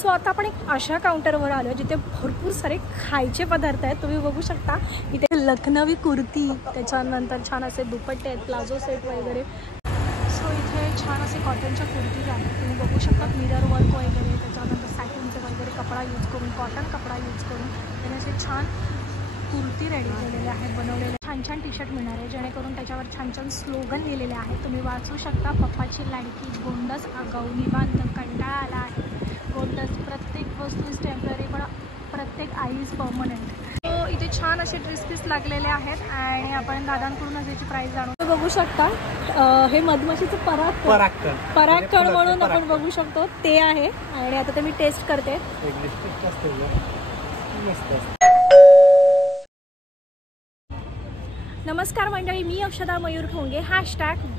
So आता आपण एक अशा काउंटरवर आलो जिथे भरपूर सारे खायचे पदार्थ आहेत. तुम्ही बघू शकता इथे लखनवी कुर्ती, त्याच्यानंतर छान असे दुपट्टे आहेत, प्लाझो सेट वगैरे. सो इथे छान असे कॉटनच्या कुर्तीज आहेत. तुम्ही बघू शकता मिरर वर्क वगैरे, त्याच्यानंतर सॅटिनचे वगैरे कपडा यूज करून, कॉटन कपडा यूज करून त्याने असे छान कुर्ती रेडी केलेले आहेत, बनवलेले. छान छान टी शर्ट मिळणार आहे जेणेकरून त्याच्यावर छान छान स्लोगन लिहिलेले आहेत. तुम्ही वाचू शकता. पप्पाची लाडकी, गोंडस आगाऊ, निवांत, कंटाळा आला आहे. गोंडस, प्रत्येक वस्तू इज टेम्पररी पण प्रत्येक आई इज परमनंट. सो इथे छान असे ड्रेस पीस लागलेले आहेत आणि आपण दादांकडून याची प्राईस जाणून बघू शकता. हे मधमाशीचं परागकण म्हणून आपण बघू शकतो ते आहे आणि आता ते मी टेस्ट करते. नमस्कार मंडळी, मी अक्षदा मयूर ठोंगे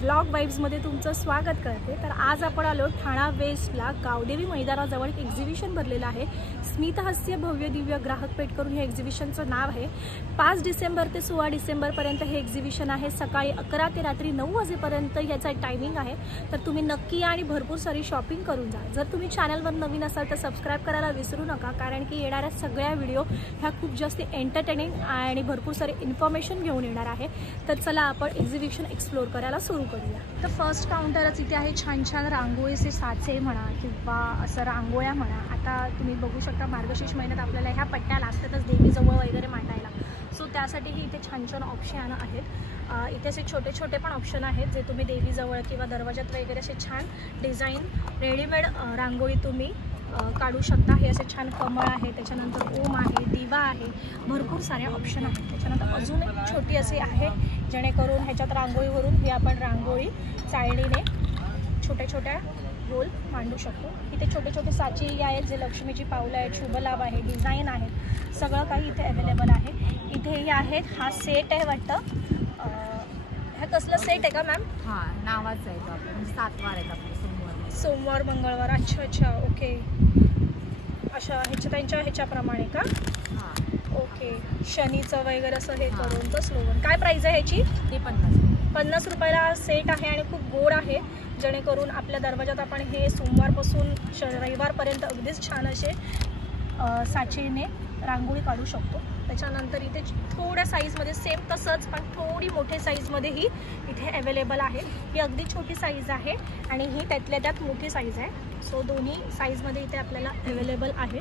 #व्लॉग वाइब्समध्ये तुमचं स्वागत करते. तर आज आपण आलो ठाणा वेस्टला गावदेवी मैदानाजवळ एक एक्झिबिशन भरलेलं आहे. स्मितहास्य भव्य दिव्य ग्राहक पेठ करून हे एक्झिबिशनचं नाव आहे. 5 डिसेंबर ते 16 डिसेंबरपर्यंत हे एक्झिबिशन आहे. सकाळी 11 ते रात्री 9 वाजेपर्यंत याचा टायमिंग आहे. तर तुम्ही नक्की या आणि भरपूर सारी शॉपिंग करून जा. जर तुम्ही चॅनलवर नवीन असाल तर सबस्क्राईब करायला विसरू नका, कारण की येणाऱ्या सगळ्या व्हिडिओ ह्या खूप जास्त एंटरटेनिंग आणि भरपूर सारे इन्फॉर्मेशन घेऊन येणार आहे. तर चला आपण एक्झिबिशन एक्सप्लोर करायला सुरू करूया. तर फर्स्ट काउंटरच इथे आहे. छान छान रांगोळीचे साचे म्हणा किंवा असं रांगोळ्या म्हणा. आता तुम्ही बघू शकता मार्गशीर्ष महिन्यात आपल्याला ह्या पट्ट्या लागतातच देवीजवळ वगैरे मांडायला. सो त्यासाठीही इथे छान छान ऑप्शन आहेत. इथे असे छोटे छोटे पण ऑप्शन आहेत जे तुम्ही देवीजवळ किंवा दरवाजात वगैरे असे छान डिझाईन रेडीमेड रांगोळी तुम्ही काढू शकता. हे असे छान कमळ आहे, त्याच्यानंतर ओम आहे, दिवा आहे, भरपूर सारे ऑप्शन आहेत. त्याच्यानंतर अजून एक छोटी अशी आहे जेणेकरून ह्याच्यात रांगोळीवरून ही आपण रांगोळी चाळणीने छोट्या छोट्या रोल मांडू शकतो. इथे छोटे छोटे साची आहेत जे लक्ष्मीची पावलं आहेत, शुभलाभ आहे, डिझाईन आहेत, सगळं काही इथे अवेलेबल आहे. इथेही आहेत. हा सेट आहे वाटतं. हा कसलं सेट आहे का मॅम? हां, नावाच आहे तो आपलं, म्हणजे 7 वार आहेत आपले. सोमवार मंगळवार. अच्छा ओके. अशा त्यांच्या ह्याच्याप्रमाणे का? हां ओके. शनीचं वगैरे असं हे करून तर स्लोगन. काय प्राईस आहे ह्याची? ती 50 रुपयाला सेट आहे आणि खूप गोड आहे. जेणेकरून आपल्या दरवाजात आपण हे सोमवारपासून रविवारपर्यंत अगदीच छान असे साचेने रांगोळी काढू शकतो. त्याच्यानंतर इथे थोड्या साईजमध्ये सेम तसंच पण थोडी मोठ्या साईजमध्येही इथे अवेलेबल आहे. ही अगदी छोटी साईज आहे आणि ही त्यातल्या त्यात मोठी साईज आहे. सो दोन्ही साईजमध्ये इथे आपल्याला अवेलेबल आहे.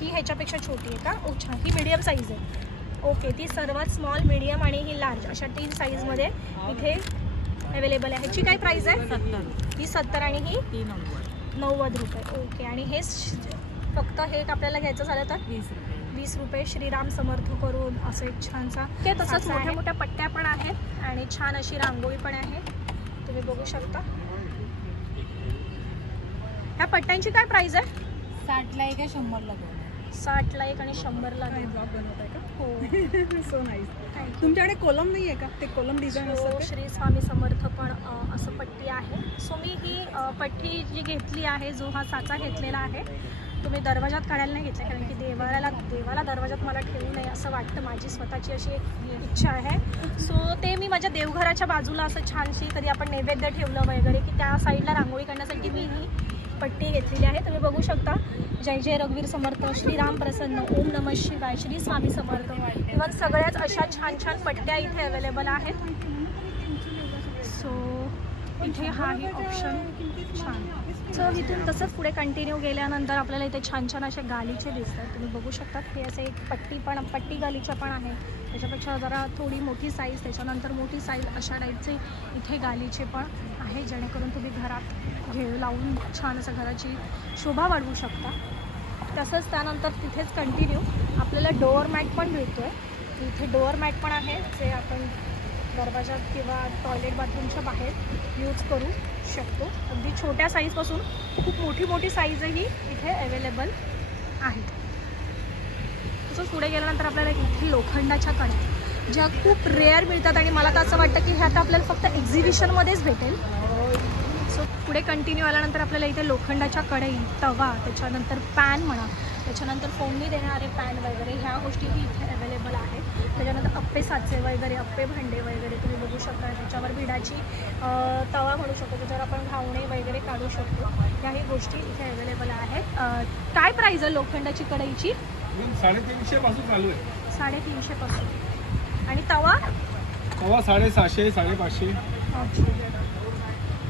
ही ह्याच्यापेक्षा छोटी आहे का? अच्छा, ही मीडियम साईज आहे. ओके, ती सर्वात स्मॉल, मीडियम आणि ही लार्ज अशा 3 साईजमध्ये इथे अवेलेबल आहे. ह्याची काय प्राईस आहे? 70. ही 70 आणि ही 90 रुपये. ओके. आणि हे फक्त हे आपल्याला घ्यायचं झालं तर 20 रुपये. श्रीराम समर्थ करून असं एक छानसा. ते तसंच मोठ्या मोठ्या पट्ट्या पण आहेत आणि छान अशी रांगोळी पण आहे. तुम्ही बघू शकता. ह्या पट्ट्यांची काय प्राईस आहे? 60ला एक आहे, 100ला 2. 60ला एक आणि 100ला 2. ब्लॉग बनवताय का? हो. So nice. तुमच्याकडे कोलम नाही आहे का? ते कोलम डिझाईन असतं. श्री स्वामी समर्थ पण असं पट्टी आहे. सो मी ही पट्टी जी घेतली आहे, जो हा साचा घेतलेला आहे, तुम्ही दरवाजात काढायला नाही घेतला, कारण की देवाला दरवाजात मला ठेवू नये असं वाटतं. माझी स्वतःची अशी एक इच्छा आहे. सो ते मी माझ्या देवघराच्या बाजूला असं छानशी कधी आपण नैवेद्य ठेवलं वगैरे की त्या साईडला रांगोळी काढण्यासाठी मी ही पट्टी घेतलेली आहे. तुम्ही बघू शकता. जय जय रघुवीर समर्थ, श्रीराम प्रसन्न, ओम नमः शिवाय, श्री स्वामी समर्थ, इव्हन सगळ्याच अशा छान छान पट्ट्या इथे अवेलेबल आहेत. सो इथे हाही ऑप्शन छान. सो इथून तसंच पुढे कंटिन्यू गेल्यानंतर आपल्याला इथे छान छान असे गालीचे दिसतात. तुम्ही बघू शकता. हे असे एक पट्टी गालीच्या पण आहे. त्याच्यापेक्षा जरा थोडी मोठी साईज, त्याच्यानंतर मोठी साईज अशा टाईपचे इथे गालीचे पण आहे, जेणेकरून तुम्ही घरात लावून छान असं घराची शोभा वाढवू शकता. तसंच त्यानंतर तिथेच कंटिन्यू आपल्याला डोअर मॅट पण मिळतो आहे. इथे डोअर मॅट पण आहे जे आपण दरवाजात किंवा टॉयलेट बाथरूमच्या बाहेर यूज करू शकतो. अगदी छोट्या साईजपासून खूप मोठी साईजही इथे अवेलेबल आहेत. तसंच पुढे गेल्यानंतर आपल्याला इथे लोखंडाच्या कड्या ज्या खूप रेअर मिळतात आणि मला तर असं वाटतं की ह्या आता आपल्याला फक्त एक्झिबिशनमध्येच भेटेल. सो पुढे कंटिन्यू आल्यानंतर आपल्याला इथे लोखंडाच्या कढई, तवा, त्याच्यानंतर पॅन म्हणा, त्याच्यानंतर फोडणी देणारे पॅन वगैरे ह्या गोष्टीही इथे अवेलेबल आहेत. त्याच्यानंतर अप्पे साचे वगैरे, अप्पे भांडे वगैरे तुम्ही बघू शकता. त्याच्यावर भिडाची तवा म्हणू शकतो, त्याच्यावर आपण घावणे वगैरे काढू शकतो. ह्याही गोष्टी इथे अवेलेबल आहेत. काय प्राईज आहे लोखंडाची कढईची? 350 पासून चालू आहे. 350 पासून. आणि तवा 750 550. अच्छा,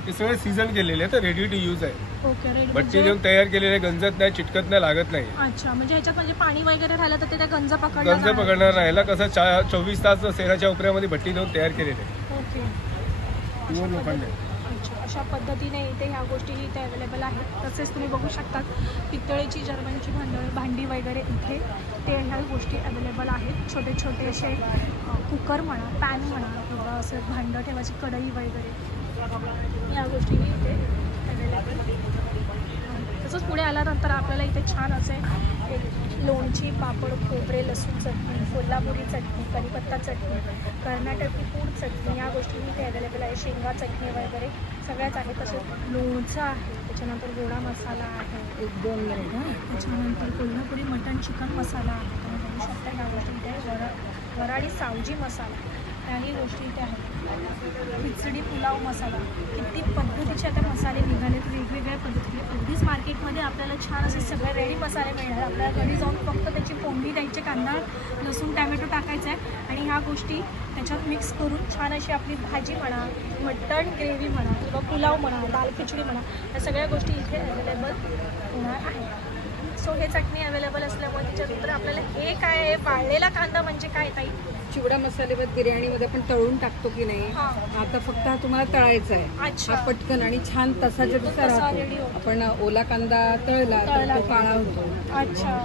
हे सगळे सीझन केलेले आहेत, रेडी टू यूज आहे. ओके. रेडी भट्टी देऊन तयार केलेले, गंजत नाही, चिटकत नाही, लागत नाही. अच्छा, म्हणजे ह्याच्यात म्हणजे पाणी वगैरे राहिलं तर ते त्या गंज पकडणार गंज पकडणार राहिला कसं 24 तास सेनाच्या उपऱ्यामध्ये भट्टी देऊन तयार केलेले. ओके. प्युअर लोखंड आहे. अच्छा, अशा पद्धतीने इथे ह्या गोष्टीही इथे अवेलेबल आहेत. तसेच तुम्ही बघू शकतात पितळेची जर्मनची भांडी वगैरे इथे ते ह्या गोष्टी अवेलेबल आहेत. छोटे छोटे असे कुकर म्हणा, पॅन म्हणा, किंवा असं भांडं ठेवायची कढई वगैरे या गोष्टीही इथे अवेलेबल आहेत. तसंच पुढे आल्यानंतर आपल्याला इथे छान असे एक लोणची, पापड, खोबरे, लसूण चटणी, कोल्हापुरी चटणी, कढीपत्ता चटणी, कर्नाटकी पूड चटणी या गोष्टी इथे अवेलेबल आहे. शेंगा चटणी वगैरे सगळ्याच आहे. तसेच लोणचं आहे, त्याच्यानंतर गोडा मसाला आहे, 1-2 मिनिट. त्याच्यानंतर कोल्हापुरी मटण चिकन मसाला आहे. तुम्ही बघू शकता ह्या गोष्टी इथे. वराडी सावजी मसाला याही गोष्टी इथे आहेत. खिचडी पुलाव मसाला, किती पद्धतीचे आता मसाले निघालेत वेगवेगळ्या पद्धतीने. अगदीच मार्केटमध्ये आपल्याला छान असे सगळे रेडी मसाले मिळणार. आपल्याला घरी जाऊन फक्त त्याची फोडणी द्यायची, कांदा लसूण टॅमॅटो टाकायचा आहे आणि ह्या गोष्टी त्याच्यात मिक्स करून छान अशी आपली भाजी म्हणा, मटण ग्रेव्ही म्हणा, किंवा पुलाव म्हणा, दाल खिचडी म्हणा, या सगळ्या गोष्टी इथे अवेलेबल होणार आहेत. सो हे चटणी अवेलेबल असल्यामुळे त्याच्यानंतर आपल्याला हे काय आहे, वाळलेला कांदा म्हणजे काय ताई? चिवडा मसाले बिर्याणीमध्ये आपण तळून टाकतो की नाही, आता फक्त हा तुम्हाला तळायचा आहे. अच्छा. हा पटकन आणि छान तसाच्या तसा तसा ready राहतो. होतो. आपण ओला कांदा तळला तर तो काळा होतो. अच्छा.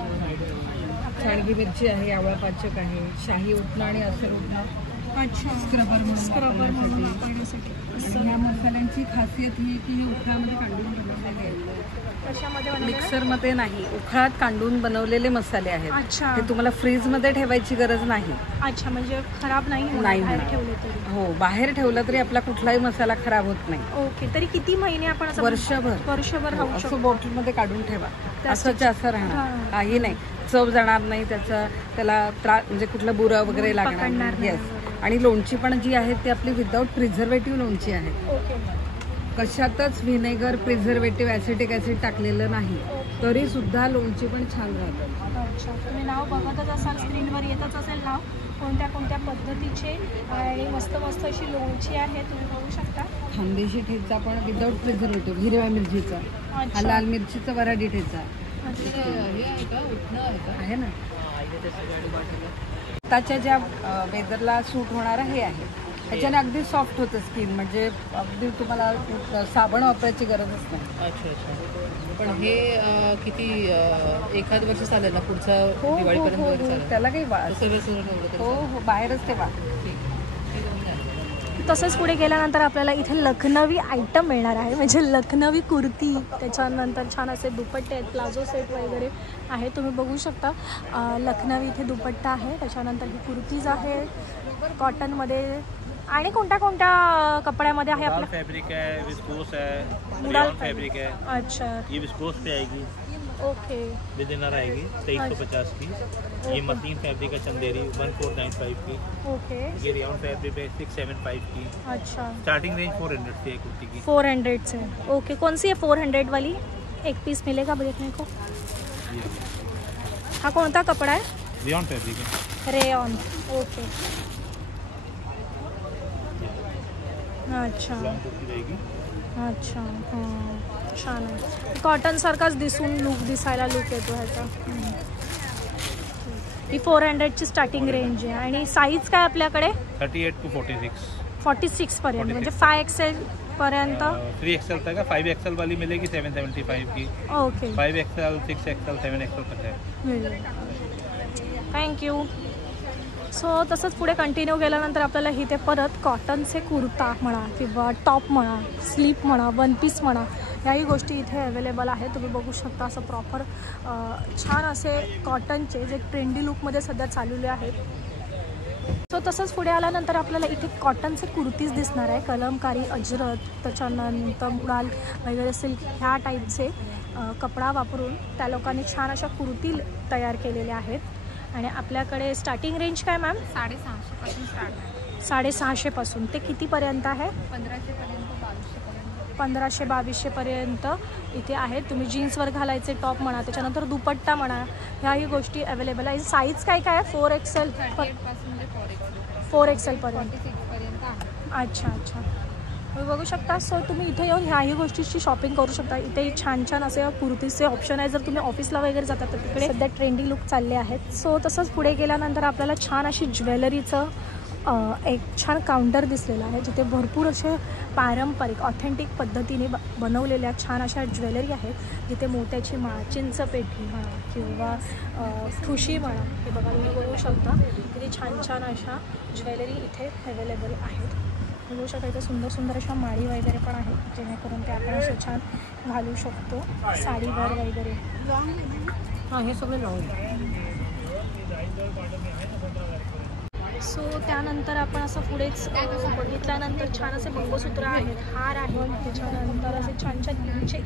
सांडगी मिरची आहे, आवळा पाचक आहे, शाही उठणं आणि असं उठणं, अच्छा. स्क्रबर म्हणून वापरण्यासाठी. आणि ह्या मसाल्यांची खासियत ही की हे उखळामध्ये काढून बनवलेले आहेत. कशामध्ये बनवलेलं? मिक्सरमध्ये नाही, उखळात काढून बनवलेले मसाले आहेत. अच्छा. हे तुम्हाला फ्रीजमध्ये ठेवायची गरज नाही. अच्छा, म्हणजे खराब नाही होणार नाही बाहेर होणार. ठेवले तरी? हो, बाहेर ठेवला तरी आपला कुठलाही मसाला खराब होत नाही. ओके. तरी किती महिने आपण असं वर्षभर राहू शकतो? असं बॉटलमध्ये काढून ठेवा, असंच असं राहणार, हां. काही नाही, चव जाणार नाही, त्याला त्रास म्हणजे कुठलं बुरं वगैरे लागणार पकडणार नाही. नाही. येस. आणि लोणची पण जी आहे ती आपली विदाऊट प्रिझर्वेटिव्ह लोणची आहे. ओके. कशातच व्हिनेगर, प्रिझर्वेटिव्ह, ॲसिटिक ॲसिड टाकलेलं नाही, तरी सुद्धा लोणची पण छान राहतात. अच्छा, तुम्ही नाव बघतच असाल, स्क्रीनवर येतच असेल नाव, कोणत्या कोणत्या पद्धतीचे आणि मस्त मस्त अशी लोणची आहे, तुम्ही बघू शकता. खानदेशी ठेचा पण विदाऊट प्रिझर्वेटिव्ह, हिरव्या मिरचीचा, हा लाल मिरचीचा, वराडी ठेचा आहे ना. आताच्या ज्या वेदरला सूट होणारं हे आहे, त्याच्याने अगदी सॉफ्ट होतं स्किन, म्हणजे अगदी तुम्हाला साबण वापरायची गरजच नाही. अच्छा अच्छा. पण हे किती एखाद वर्ष चालेल ना, पुढचा हो दिवाळीपर्यंत हो वगैरे हो, चालेल? त्याला काही सगळं सुरू ठेवलं तरी हो हो, बाहेरच ठेवा. तसंच पुढे गेल्यानंतर आपल्याला इथे लखनवी आयटम मिळणार आहे, म्हणजे लखनवी कुर्ती, त्याच्यानंतर छान असे दुपट्टे आहेत, प्लाझो सेट वगैरे आहे, तुम्ही बघू शकता. लखनवी इथे दुपट्टा आहे, त्याच्यानंतर ही कुर्तीज आहे कॉटनमध्ये. आणि कोणत्या कोणत्या कपड्यामध्ये आहे आपल्या? फैब्रिक है, विस्कोस है, मुडाल रेयॉन फैब्रिक है. अच्छा. ये विस्कोस पे आएगी, ओके. विद इनर आएगी 2350 की. ये मशीन फैब्रिक है चंदेरी 1495 की. ओके. ये रेयॉन फैब्रिक है 675 की. अच्छा. स्टार्टिंग रेंज 400 से है कुर्ती की. 400 से. ओके. कौन सी है 400 वाली? एक पीस मिलेगा देखने को. हा कोणता कपडा है? रेयॉन फैब्रिक है. रेयॉन. ओके. अच्छा लॉन्ग कुर्ती रहेगी. अच्छा. हां, छान आहे. कॉटन सारखाच दिसून दिसायला लुक येतो ह्याचा. ही 400ची स्टार्टिंग रेंज आहे. आणि साईज काय आपल्याकडे? 38 to 46. 46 पर्यंत, म्हणजे 5XL पर्यंत. 3XL तक है. 5XL वाली मिलेगी 775 की. ओके. 5XL, 6XL, 7XL तक है. मिळेल. थँक्यू. सो तसंच पुढे कंटिन्यू गेल्यानंतर आपल्याला इथे परत कॉटनचे कुर्ता म्हणा, किंवा टॉप म्हणा, स्लीप म्हणा, वन पीस म्हणा, ह्याही गोष्टी इथे अवेलेबल आहे. तुम्ही बघू शकता असं प्रॉपर छान असे कॉटनचे जे ट्रेंडी लुकमध्ये सध्या चाललेले आहेत. सो तसंच पुढे आल्यानंतर आपल्याला इथे कॉटनचे कुर्तीज दिसणार आहे, कलमकारी, अजरत, त्याच्यानंतर मुडाल वगैरे सिल्क ह्या टाईपचे. कपडा वापरून त्या लोकांनी छान अशा कुर्ती तयार केलेल्या आहेत. आणि आपल्याकडे स्टार्टिंग रेंज काय मॅम? 650पासून स्टार्ट आहे. 650पासून ते कितीपर्यंत आहे? 1500पर्यंत, 2200पर्यंत. 1500-2200पर्यंत इथे आहेत. तुम्ही जीन्सवर घालायचे टॉप म्हणा, त्याच्यानंतर दुपट्टा म्हणा, ह्याही गोष्टी अवेलेबल आहे. साईज काय काय आहे? 4XL 38पासून ते 4XL. 4XLपर्यंत. 46पर्यंत आहे. अच्छा अच्छा, तुम्ही बघू शकता. सो तुम्ही इथे येऊन ह्याही गोष्टीची शॉपिंग करू शकता. इथे छान छान असे कुर्तीचे ऑप्शन आहे. जर तुम्ही ऑफिसला वगैरे जातात तर तिकडे सध्या ट्रेंडिंग लुक चालले आहेत. सो तसंच पुढे गेल्यानंतर आपल्याला छान अशी ज्वेलरीचं एक छान काउंटर दिसलेलं आहे, जिथे भरपूर असे पारंपरिक ऑथेंटिक पद्धतीने बनवलेल्या छान अशा ज्वेलरी आहेत. जिथे मोत्याची माळ, चिंचपेटी म्हणा किंवा ठुशी म्हणा, हे बघा तुम्ही बघू शकता. इथे छान छान अशा ज्वेलरी इथे अवेलेबल आहेत. बघू शकता इथे सुंदर सुंदर अशा माळी वगैरे पण आहेत, जेणेकरून ते आपण असे छान घालू शकतो साडीवर वगैरे. हां, हे सगळे लॉंग. सो त्यानंतर आपण असं पुढेच बघितल्यानंतर छान असे मंगळसूत्र आहेत, हार आहेत, त्याच्यानंतर असे छान छान तुमचे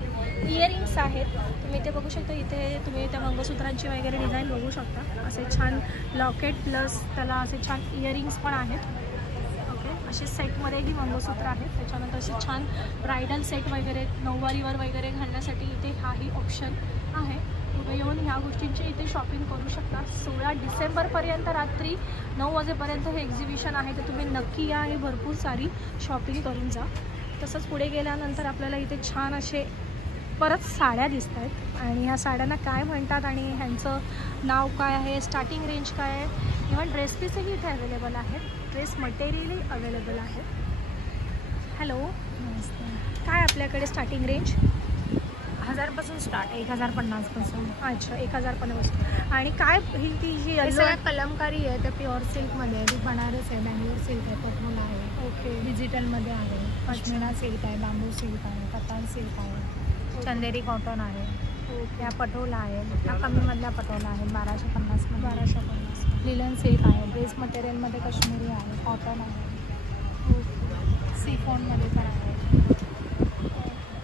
इयरिंग्स आहेत. तुम्ही इथे बघू शकता. इथे तुम्ही त्या मंगळसूत्रांची वगैरे डिझाईन बघू शकता. असे छान लॉकेट प्लस त्याला असे छान इयरिंग्स पण आहेत. ओके, असे सेटमध्येही मंगळसूत्र आहेत. त्याच्यानंतर असे छान ब्रायडल सेट वगैरे नऊवारीवर वगैरे घालण्यासाठी इथे हाही ऑप्शन आहे. तुम्ही येऊन ह्या गोष्टींची इथे शॉपिंग करू शकता. 16 डिसेंबरपर्यंत रात्री 9 वाजेपर्यंत हे एक्झिबिशन आहे. तर तुम्ही नक्की या आणि भरपूर सारी शॉपिंग करून जा. तसंच पुढे गेल्यानंतर आपल्याला इथे छान असे परत साड्या दिसत आहेत. आणि ह्या साड्यांना काय म्हणतात आणि ह्यांचं नाव काय आहे, स्टार्टिंग रेंज काय आहे, इव्हन ड्रेस पीसही इथे अवेलेबल आहेत. ड्रेस मटेरियलही अवेलेबल आहे. हॅलो, काय आपल्याकडे स्टार्टिंग रेंज? 1000पासून स्टार्ट, 1050पासून. अच्छा, 1050. आणि काय ही ती जी हे सगळ्या कलमकारी आहे, ते प्युअर सिल्कमध्ये आहे. ती बनारस आहे, बँगलोर सिल्क आहे, पटोला आहे. ओके, डिजिटलमध्ये आहे. पश्मिना सिल्क आहे, बांबू सिल्क आहे, कतान सिल्क आहे, चंदेरी कॉटन आहे. त्या पटोला आहे. त्या कमीमधल्या पटोला आहे, 1250. 1250. लिलन सिल्क आहे. ड्रेस मटेरियलमध्ये काश्मीरी आहे, कॉटन आहे, सिफॉनमध्ये पण आहे.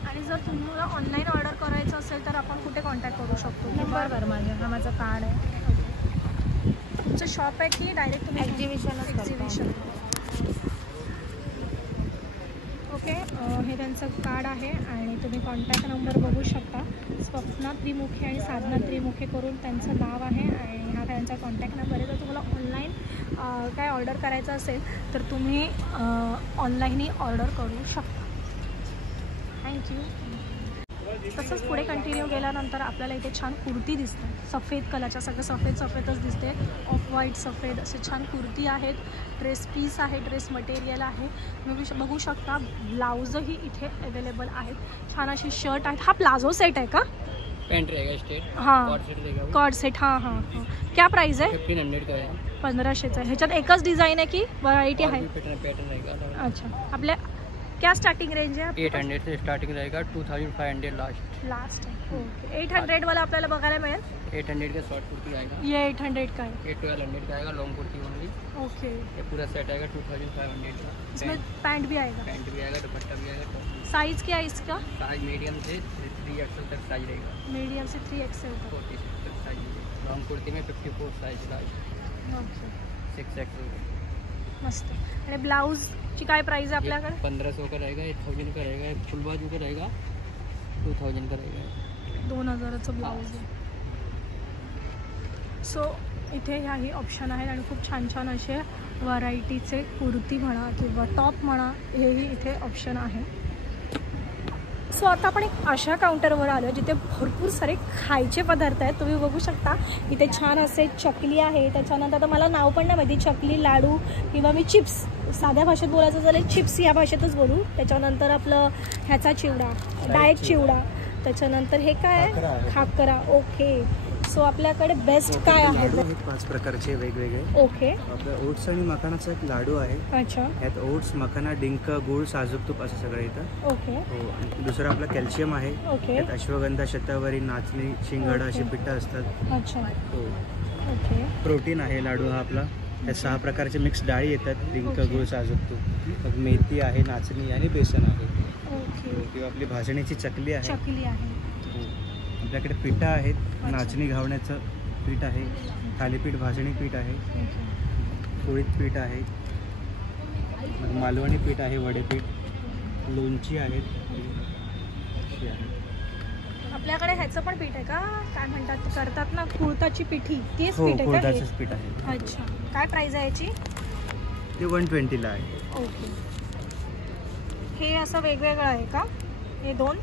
आणि जर तुम्हाला ऑनलाईन ऑर्डर करायचं असेल तर आपण कुठे कॉन्टॅक्ट करू शकतो? नंबरवर हा माझं कार्ड आहे. तुमचं शॉप आहे की डायरेक्ट तुम्ही एक्झिबिशन? ओके, हे त्यांचं कार्ड आहे आणि तुम्ही कॉन्टॅक्ट नंबर बघू शकता. स्वप्ना त्रिमुखे आणि साधना त्रिमुखे करून त्यांचं नाव आहे आणि हा त्यांचा कॉन्टॅक्ट नंबर आहे. जर तुम्हाला ऑनलाईन काय ऑर्डर करायचं असेल तर तुम्ही ऑनलाईनही ऑर्डर करू शकता. थँक्यू. तसंच पुढे कंटिन्यू गेल्यानंतर आपल्याला इथे छान कुर्ती दिसते. सफेद कलरच्या, सगळं सफेदच दिसते. ऑफ व्हाईट सफेद असे छान कुर्ती आहेत. ड्रेस पीस आहे, ड्रेस मटेरियल आहे. तुम्ही बघू शकता. ब्लाउजही इथे अवेलेबल आहेत. छान असे शर्ट आहेत. हा प्लाझो सेट आहे का? पैंट रहेगा स्ट्रेट, हाँ, कॉर्ड सेट रहेगा, कॉर्ड सेट. हाँ हाँ हाँ. क्या प्राइस है? 1500 का है. 1500चा. ह्याच्यात एकच डिझाइन आहे की व्हरायटी आहे? पैटर्न रहेगा. अच्छा, आपल्या क्या स्टार्टिंग रेंज है? 800 से स्टार्टिंग रहेगा, 2500 लास्ट है. ओके, 800 वाला आपल्याला बघायला मिळेल. 800 का शॉर्ट कुर्ती आएगा. ये 800 का है. ये 1200 का आएगा, लॉन्ग कुर्ती ओनली. ओके, ये पूरा सेट आएगा 2500 का. इसमें पैंट भी आएगा. पैंट भी आएगा, दुपट्टा भी आएगा. साइज क्या है इसका? साइज मीडियम से 3XL तक साइज रहेगा. मीडियम से 3XL तक. 46 तक साइज रहेगा. लॉन्ग कुर्ती में 54 साइज लार्ज. Okay, 6XL. मस्त. आणि ब्लाउजची काय प्राइस आहे आपल्याकडे? 1500 का रहेगा, 1000 का रहेगा, फुल बाजू का रहेगा, 2000 का रहेगा. 2000चं ब्लाउज आहे. सो इथे ह्याही ऑप्शन आहेत आणि खूप छान छान असे व्हरायटीचे कुर्ती म्हणा किंवा टॉप म्हणा, हेही इथे ऑप्शन आहे. सो आता आपण एक अशा काउंटरवर आलो जिथे भरपूर सारे खायचे पदार्थ आहेत. तुम्ही बघू शकता. इथे छान असे चकली आहे. त्याच्यानंतर आता मला नाव पण नाही माहिती. चकली, लाडू किंवा मी चिप्स, साध्या भाषेत बोलायचं झालं चिप्स या भाषेतच बोलू. त्याच्यानंतर आपलं ह्याचा चिवडा, डाएट चिवडा. त्याच्यानंतर हे काय आहे? खाकरा. ओके, सो आपल्याकडे बेस्ट काय आहे? 5 प्रकारचे वेगवेगळे. ओके, आपल्या ओट्स आणि मखानाचा एक लाडू आहे. अच्छा, यात ओट्स, मखाना, डिंक, गूळ, साजूक तूप असं सगळं येतं. ओके. हो, आणि दुसरं आपलं कॅल्शियम आहे. ओके, यात अश्वगंधा, शतावरी, नाचणी, शिंगाडा अशी पिठं असतात. अच्छा, हो, ओके. प्रोटीन आहे लाडू हा आपला. यात 6 प्रकारचे मिक्स डाळी येतात. डिंक, ओके. गूळ, साजूक तूप. मग मेथी आहे, नाचणी आणि बेसन आहे. ओके, हो, किंवा आपली भाजणीची चकली आहे. चकली आहे. आपल्याकडे पिठं आहेत, नाचणी घावण्याचं पीठ आहे, थालीपीठ भाजणी पीठ आहे, पोळीत पीठ आहे, मग मालवणी पीठ आहे, वडेपीठ, लोणची आहेत. आपल्याकडे ह्याचं पण पीठ आहे का, काय म्हणतात करतात ना कुळताची पिठी, तेच हो, पीठ आहे का हे? कुळथाचंच पीठ आहे. अच्छा, काय प्राइस आहे याची? ते 120ला आहे. ओके. हे असं वेगवेगळं आहे का हे दोन?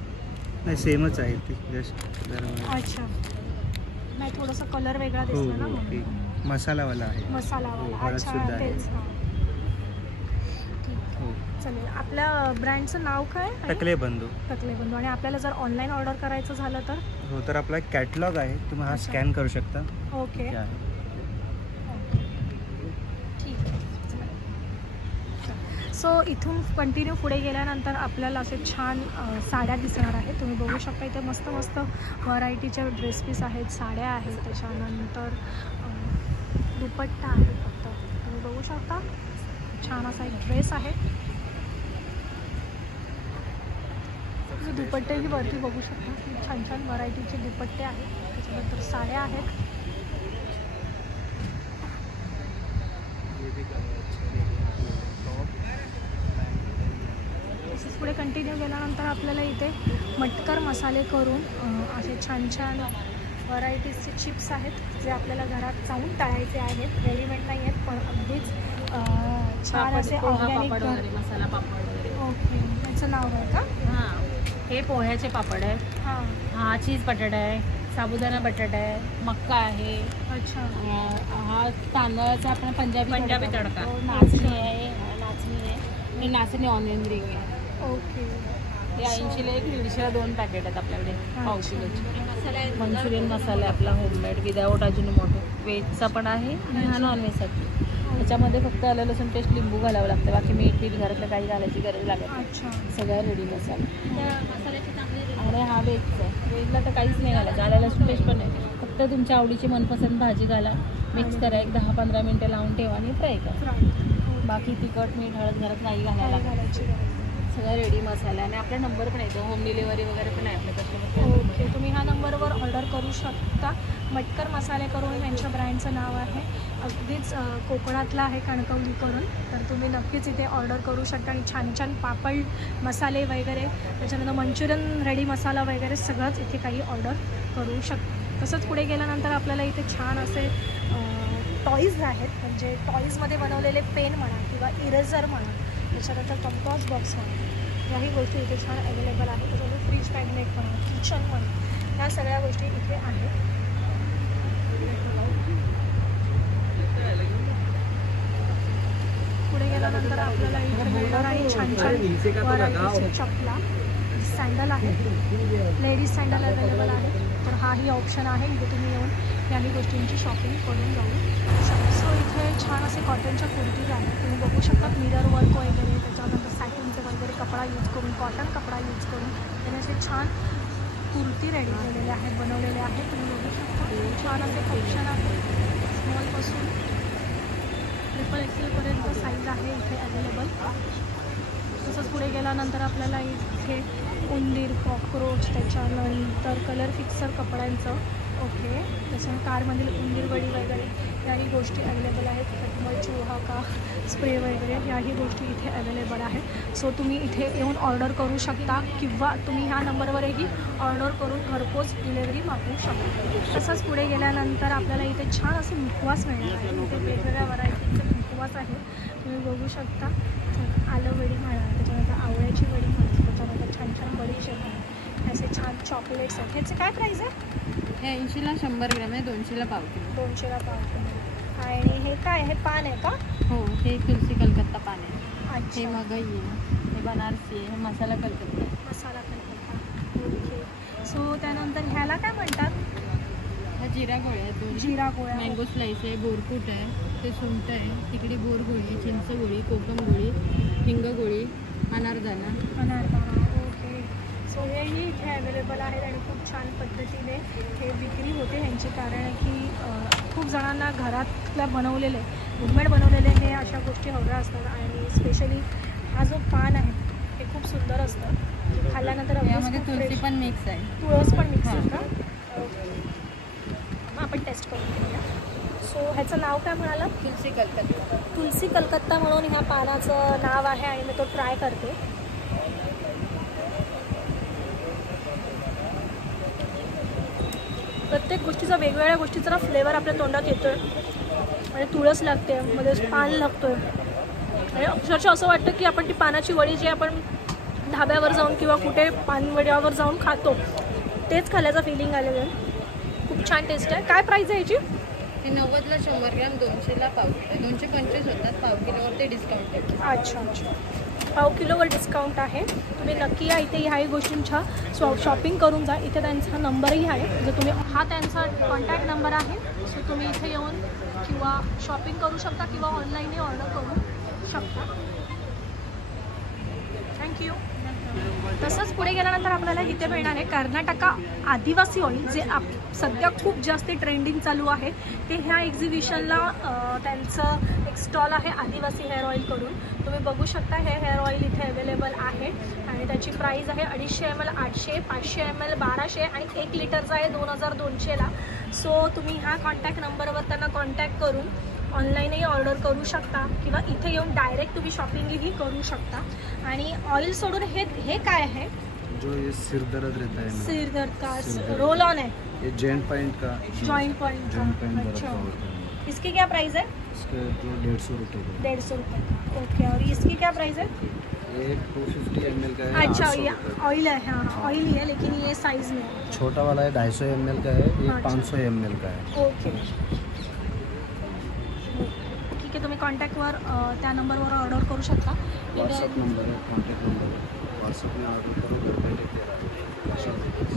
नाही, सेमच आहे ते जस्ट. अच्छा, नाही थोडासा कलर वेगळा हो दिसतो ना हो, ते म्हणून. मसालावाला आहे. मसालावाला. हळद अच्छा, सुद्धा आहे. तेच. हो. चालेल. आपल्या ब्रँडचं नाव काय? टकले बंधू. टकले बंधू. आणि आपल्याला जर ऑनलाईन ऑर्डर करायचं झालं तर? हो, तर आपला एक कॅटलॉग आहे, तुम्ही हा अच्छा. स्कॅन करू शकता. ओके, ते आहे. ठीक आहे. सो इथून कंटिन्यू पुढे गेल्यानंतर आपल्याला असे छान साड्या दिसणार आहेत. तुम्ही बघू शकता इथे मस्त मस्त व्हरायटीच्या ड्रेस पीस आहेत, साड्या आहेत, त्याच्यानंतर दुपट्टा आहे. फक्त तुम्ही बघू शकता छान असा एक ड्रेस आहे. दुपट्टेही वरती बघू शकता, छान छान व्हरायटीचे दुपट्टे आहेत, त्याच्यानंतर साड्या आहेत. तसेच पुढे कंटिन्यू गेल्यानंतर आपल्याला इथे मटकर मसाले करून असे छान छान व्हरायटीजचे चिप्स आहेत जे आपल्याला घरात चावून तळायचे आहेत. रेडीमेड नाही आहेत पण अगदीच छान असे ऑर्गॅनिक मसाला पापड वगैरे. ओके, याचं नाव आहे का? हां, हे पोह्याचे पापड आहे. हां, हा चीज बटाटा आहे, साबुदाणा बटाटा आहे, मक्का आहे. अच्छा. हा तांदळाचा आपण पंजाबी तडका. नाचणी आहे, नाचणी आहे. हे नाचणी ऑनियन रिंग आहे. ओके. हे 80ला एक, 150ला 2 पॅकेट आहेत आपल्याकडे पाव किलोचे. मंचुरियन मसाला आहे आपला होममेड विदाऊट अजिनोमोटो. व्हेजचा पण आहे आणि हा नॉनव्हेजसाठी. त्याच्यामध्ये फक्त आलं लसूण पेस्ट, लिंबू घालावं लागतं, बाकी मीठ बीठ घरातलं काही घालायची गरज लागत नाही. अच्छा. सगळा रेडी मसाला. आणि हा व्हेजचा आहे. व्हेजला तर काहीच नाही घालायचं, आलं लसूण पेस्ट पण नाही, फक्त तुमच्या आवडीची मनपसंत भाजी घाला, मिक्स करा, एक 10-15 मिनटं लावून ठेवा आणि फ्राय करा. बाकी तिखट मीठ हळद घरात नाही घालायला. सगळा रेडी मसाला आणि आपला नंबर पण येतो, होम डिलिव्हरी वगैरे पण आहे आपल्या कस्टमर. ओके, तुम्ही ह्या नंबरवर ऑर्डर करू शकता. मटकर मसाले करून त्यांच्या ब्रँडचं नाव आहे. अगदीच कोकणातलं आहे, कणकवली करून. तर तुम्ही नक्कीच इथे ऑर्डर करू शकता आणि छान छान पापड मसाले वगैरे, त्याच्यानंतर मंचुरियन रेडी मसाला वगैरे सगळंच इथे काही ऑर्डर करू शकता. तसंच पुढे गेल्यानंतर आपल्याला इथे छान असे टॉईज आहेत, म्हणजे टॉईजमध्ये बनवलेले पेन म्हणा किंवा इरेझर म्हणा, त्याच्यानंतर कंपॉस बॉक्स म्हणा, याही गोष्टी इथे छान अवेलेबल आहेत. त्याच्यानंतर फ्रीज मॅग्नेट म्हणा, किचन म्हणा, या सगळ्या गोष्टी इथे आहेत. पुढे गेल्यानंतर आपल्याला इथे मिळणार आहे छान छान व्हरायटीचे चपला, सँडल आहे, लेडीज सँडल अवेलेबल आहे. तर हाही ऑप्शन आहे, इथे तुम्ही येऊन याही गोष्टींची शॉपिंग करून जाऊ शकता. सो इथे छान असे कॉटनच्या कुर्तीज आहेत, तुम्ही बघू शकता. मिरर वर्क वगैरे, त्याच्यानंतर सॅटिनचे वगैरे कपडा यूज करून, कॉटन कपडा यूज करून त्याने असे छान कुर्ती रेडी केलेले आहेत, बनवलेले आहेत. तुम्ही बघू शकता छान असे ऑप्शन आहे. स्मॉलपासून XXLपर्यंत साईज आहे इथे अवेलेबल. तसंच पुढे गेल्यानंतर आपल्याला इथे उंदीर, कॉकरोच, त्याच्यानंतर कलर फिक्सर कपड्यांचं, ओके, त्याच्यानंतर कारमधील उंदीरवडी वगैरे याही गोष्टी अवेलेबल आहेत. खटमल, चूहा का स्प्रे वगैरे याही गोष्टी इथे अवेलेबल आहेत. सो तुम्ही इथे येऊन ऑर्डर करू शकता किंवा तुम्ही ह्या नंबरवरही ऑर्डर करून घरपोच डिलेवरी मागवू शकता. तसंच पुढे गेल्यानंतर आपल्याला इथे छान असे मुखवास मिळणार आहे. इथे वेगवेगळ्या व्हरायटीचे मुखवास आहे, तुम्ही बघू शकता. आलं वडी म्हणा, त्याच्यानंतर आवळ्याची वडी म्हणा, त्याच्यानंतर छान छान बडीशेप आहे, असे छान चॉकलेट्स आहेत. ह्याचे काय प्राईस आहे? हे 80ला 100 ग्रॅम आहे, 200ला पाव किलो. 200ला पाव किलो. आणि हे काय, हे पान आहे का? हो, हे तुलसी कलकत्ता पान आहे. अच्छा. हे मगई आहे, हे बनारसी आहे, हे मसाला कलकत्ता. मसाला कलकत्ता. ओके. सो त्यानंतर ह्याला काय म्हणतात? हा जिरा गोळ्या आहेत, 2 जिरा गोळ्या. मँगो स्लाईस आहे, बोरकूट आहे, ते सुंठ आहे, तिकडे बोर गोळी, चिंच गोळी, कोकम गोळी, हिंग गोळी, अनारदाना. अनारदाना. ओके. सो हेही इथे अवेलेबल आहेत आणि खूप छान पद्धतीने हे विक्री होते ह्यांची, कारण की खूप जणांना घरातल्या बनवलेले, होममेड बनवलेले हे अशा गोष्टी हव्या असतात. आणि स्पेशली हा जो पान आहे हे खूप सुंदर असतं, खाल्ल्यानंतर यामध्ये तुळसी पण मिक्स आहे, तुळस पण मिक्स आहे का? टेस्ट करून घेऊया. सो ह्याचं नाव काय म्हणाला? तुलसी कलकत्ता. तुलसी कलकत्ता म्हणून ह्या पानाचं नाव आहे आणि मी तो ट्राय करते. प्रत्येक गोष्टीचा वेगवेगळ्या गोष्टीचा फ्लेवर आपल्या तोंडात येतोय आणि तुळस लागते, मध्ये पान लागतोय आणि अक्षरशः असं वाटतं की आपण ती पानाची वडी जी आपण ढाब्यावर जाऊन किंवा कुठे पानवड्यावर जाऊन खातो तेच खाल्याचा फिलिंग आलेलं आहे. खूप छान टेस्ट आहे. काय प्राईस आहे याची? हे 90ला 100 ग्रॅम, 200ला पाव किलो, 225 होतात. पाव किलोवरती डिस्काउंट आहे. अच्छा अच्छा, पाव किलोवर डिस्काउंट आहे. तुम्ही नक्की या इथे ह्याही गोष्टींच्या शॉपिंग करून जा. इथे त्यांचा नंबरही आहे, जर तुम्ही हा त्यांचा कॉन्टॅक्ट नंबर आहे. सो तुम्ही इथे येऊन किंवा शॉपिंग करू शकता किंवा ऑनलाईनही ऑर्डर करू शकता. थँक्यू. तसंच पुढे गेल्यानंतर आपल्याला इथे मिळणार आहे कर्नाटका आदिवासी ऑइल, जे सध्या खूप जास्त ट्रेंडिंग चालू आहे. ते ह्या एक्झिबिशनला त्यांचं एक स्टॉल आहे आदिवासी हेअर ऑइलकडून. तुम्ही बघू शकता हे हेअर ऑइल इथे अवेलेबल आहे आणि त्याची प्राईस आहे 250 ml 800, 500 ml 1200 आणि 1 लिटरचा आहे 2200ला. सो तुम्ही ह्या कॉन्टॅक्ट नंबरवर त्यांना कॉन्टॅक्ट करून ऑनलाईनही ऑर्डर करू शकता किंवा इथे येऊन डायरेक्ट तुम्ही शॉपिंगही करू शकता. आणि ऑइल सोडून हे काय आहे? जो ये सिर दर्द रहता है ना, सिर दर्द का रोल ऑन है, ये जॉइंट पॉइंट का. जॉइंट पॉइंट का. अच्छा, इसकी क्या प्राइस है? इसका जो 150 रुपये का. 150 रुपये. ओके. और इसकी क्या प्राइस है? ये 250 ml का है. अच्छा, 800 ये रुपये का. ऑयल है. हाँ, ऑयल ही है लेकिन ये साइज में है. छोटा वाला है 250 ml का है, ये अच्छा. 500 ml का है. ओके, ठीक आहे. तुम्ही कॉन्टॅक्टवर त्या नंबरवर ऑर्डर करू शकता. व्हाट्सअप नंबर है, कॉन्टॅक्ट नंबर है. व्हाट्सअप में ऑर्डर करो, घर बैठे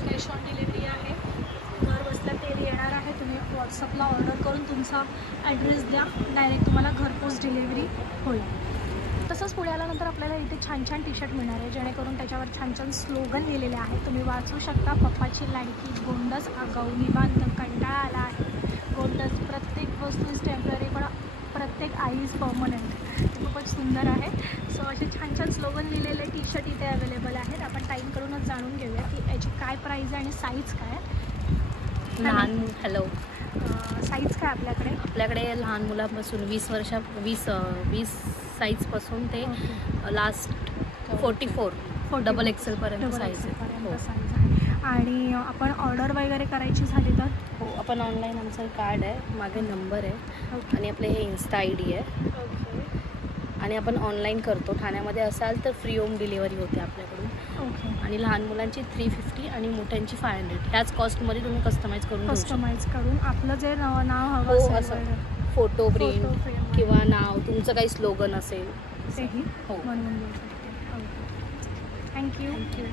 कॅश ऑन डिलिव्हरी आहे. घर बसल्या तेल येणार आहे. तुम्ही व्हॉट्सअपला ऑर्डर करून तुमचा ॲड्रेस द्या, डायरेक्ट तुम्हाला घरपोच डिलिव्हरी होईल. तसंच पुढे आल्यानंतर आपल्याला इथे छान छान टी शर्ट मिळणार आहे, जेणेकरून त्याच्यावर छान छान स्लोगन लिहिलेले आहेत. तुम्ही वाचू शकता. पप्पाची लाडकी, गोंडस आगाऊ, निवांत, कंटाळा आला आहे. गोंडस प्रत्येक वस्तू इज टेम्पररी, पण प्रत्येक आई इज परमनंट. खूपच सुंदर आहे. सो असे छान छान स्लोगन लिहिलेले टी शर्ट इथे अवेलेबल आहेत. आपण टाईमकडूनच जाणून घेऊया की याची काय प्राईज आहे आणि साईज काय आहे. लहान हॅलो साईज काय आपल्याकडे लहान मुलांपासून 20 साईजपासून ते लास्ट 44 डबल एक्सेलपर्यंत साईज आहे. आणि आपण ऑर्डर वगैरे करायची झाली तर हो, आपण ऑनलाईन आमचं कार्ड आहे, मागे नंबर आहे आणि आपले हे इन्स्टा ID आहे. आणि आपण ऑनलाईन करतो. ठाण्यामध्ये असाल तर फ्री होम डिलिव्हरी होते आपल्याकडून. ओके. आणि लहान मुलांची 350 आणि मोठ्यांची 500. ह्याच कॉस्टमध्ये तुम्ही कस्टमाइज करून आपलं जे नाव हवं हो, असेल, असं फोटो प्रिंट किंवा नाव तुमचं काही स्लोगन असेल तेही हो बनवून देऊ शकते. Okay, thank you.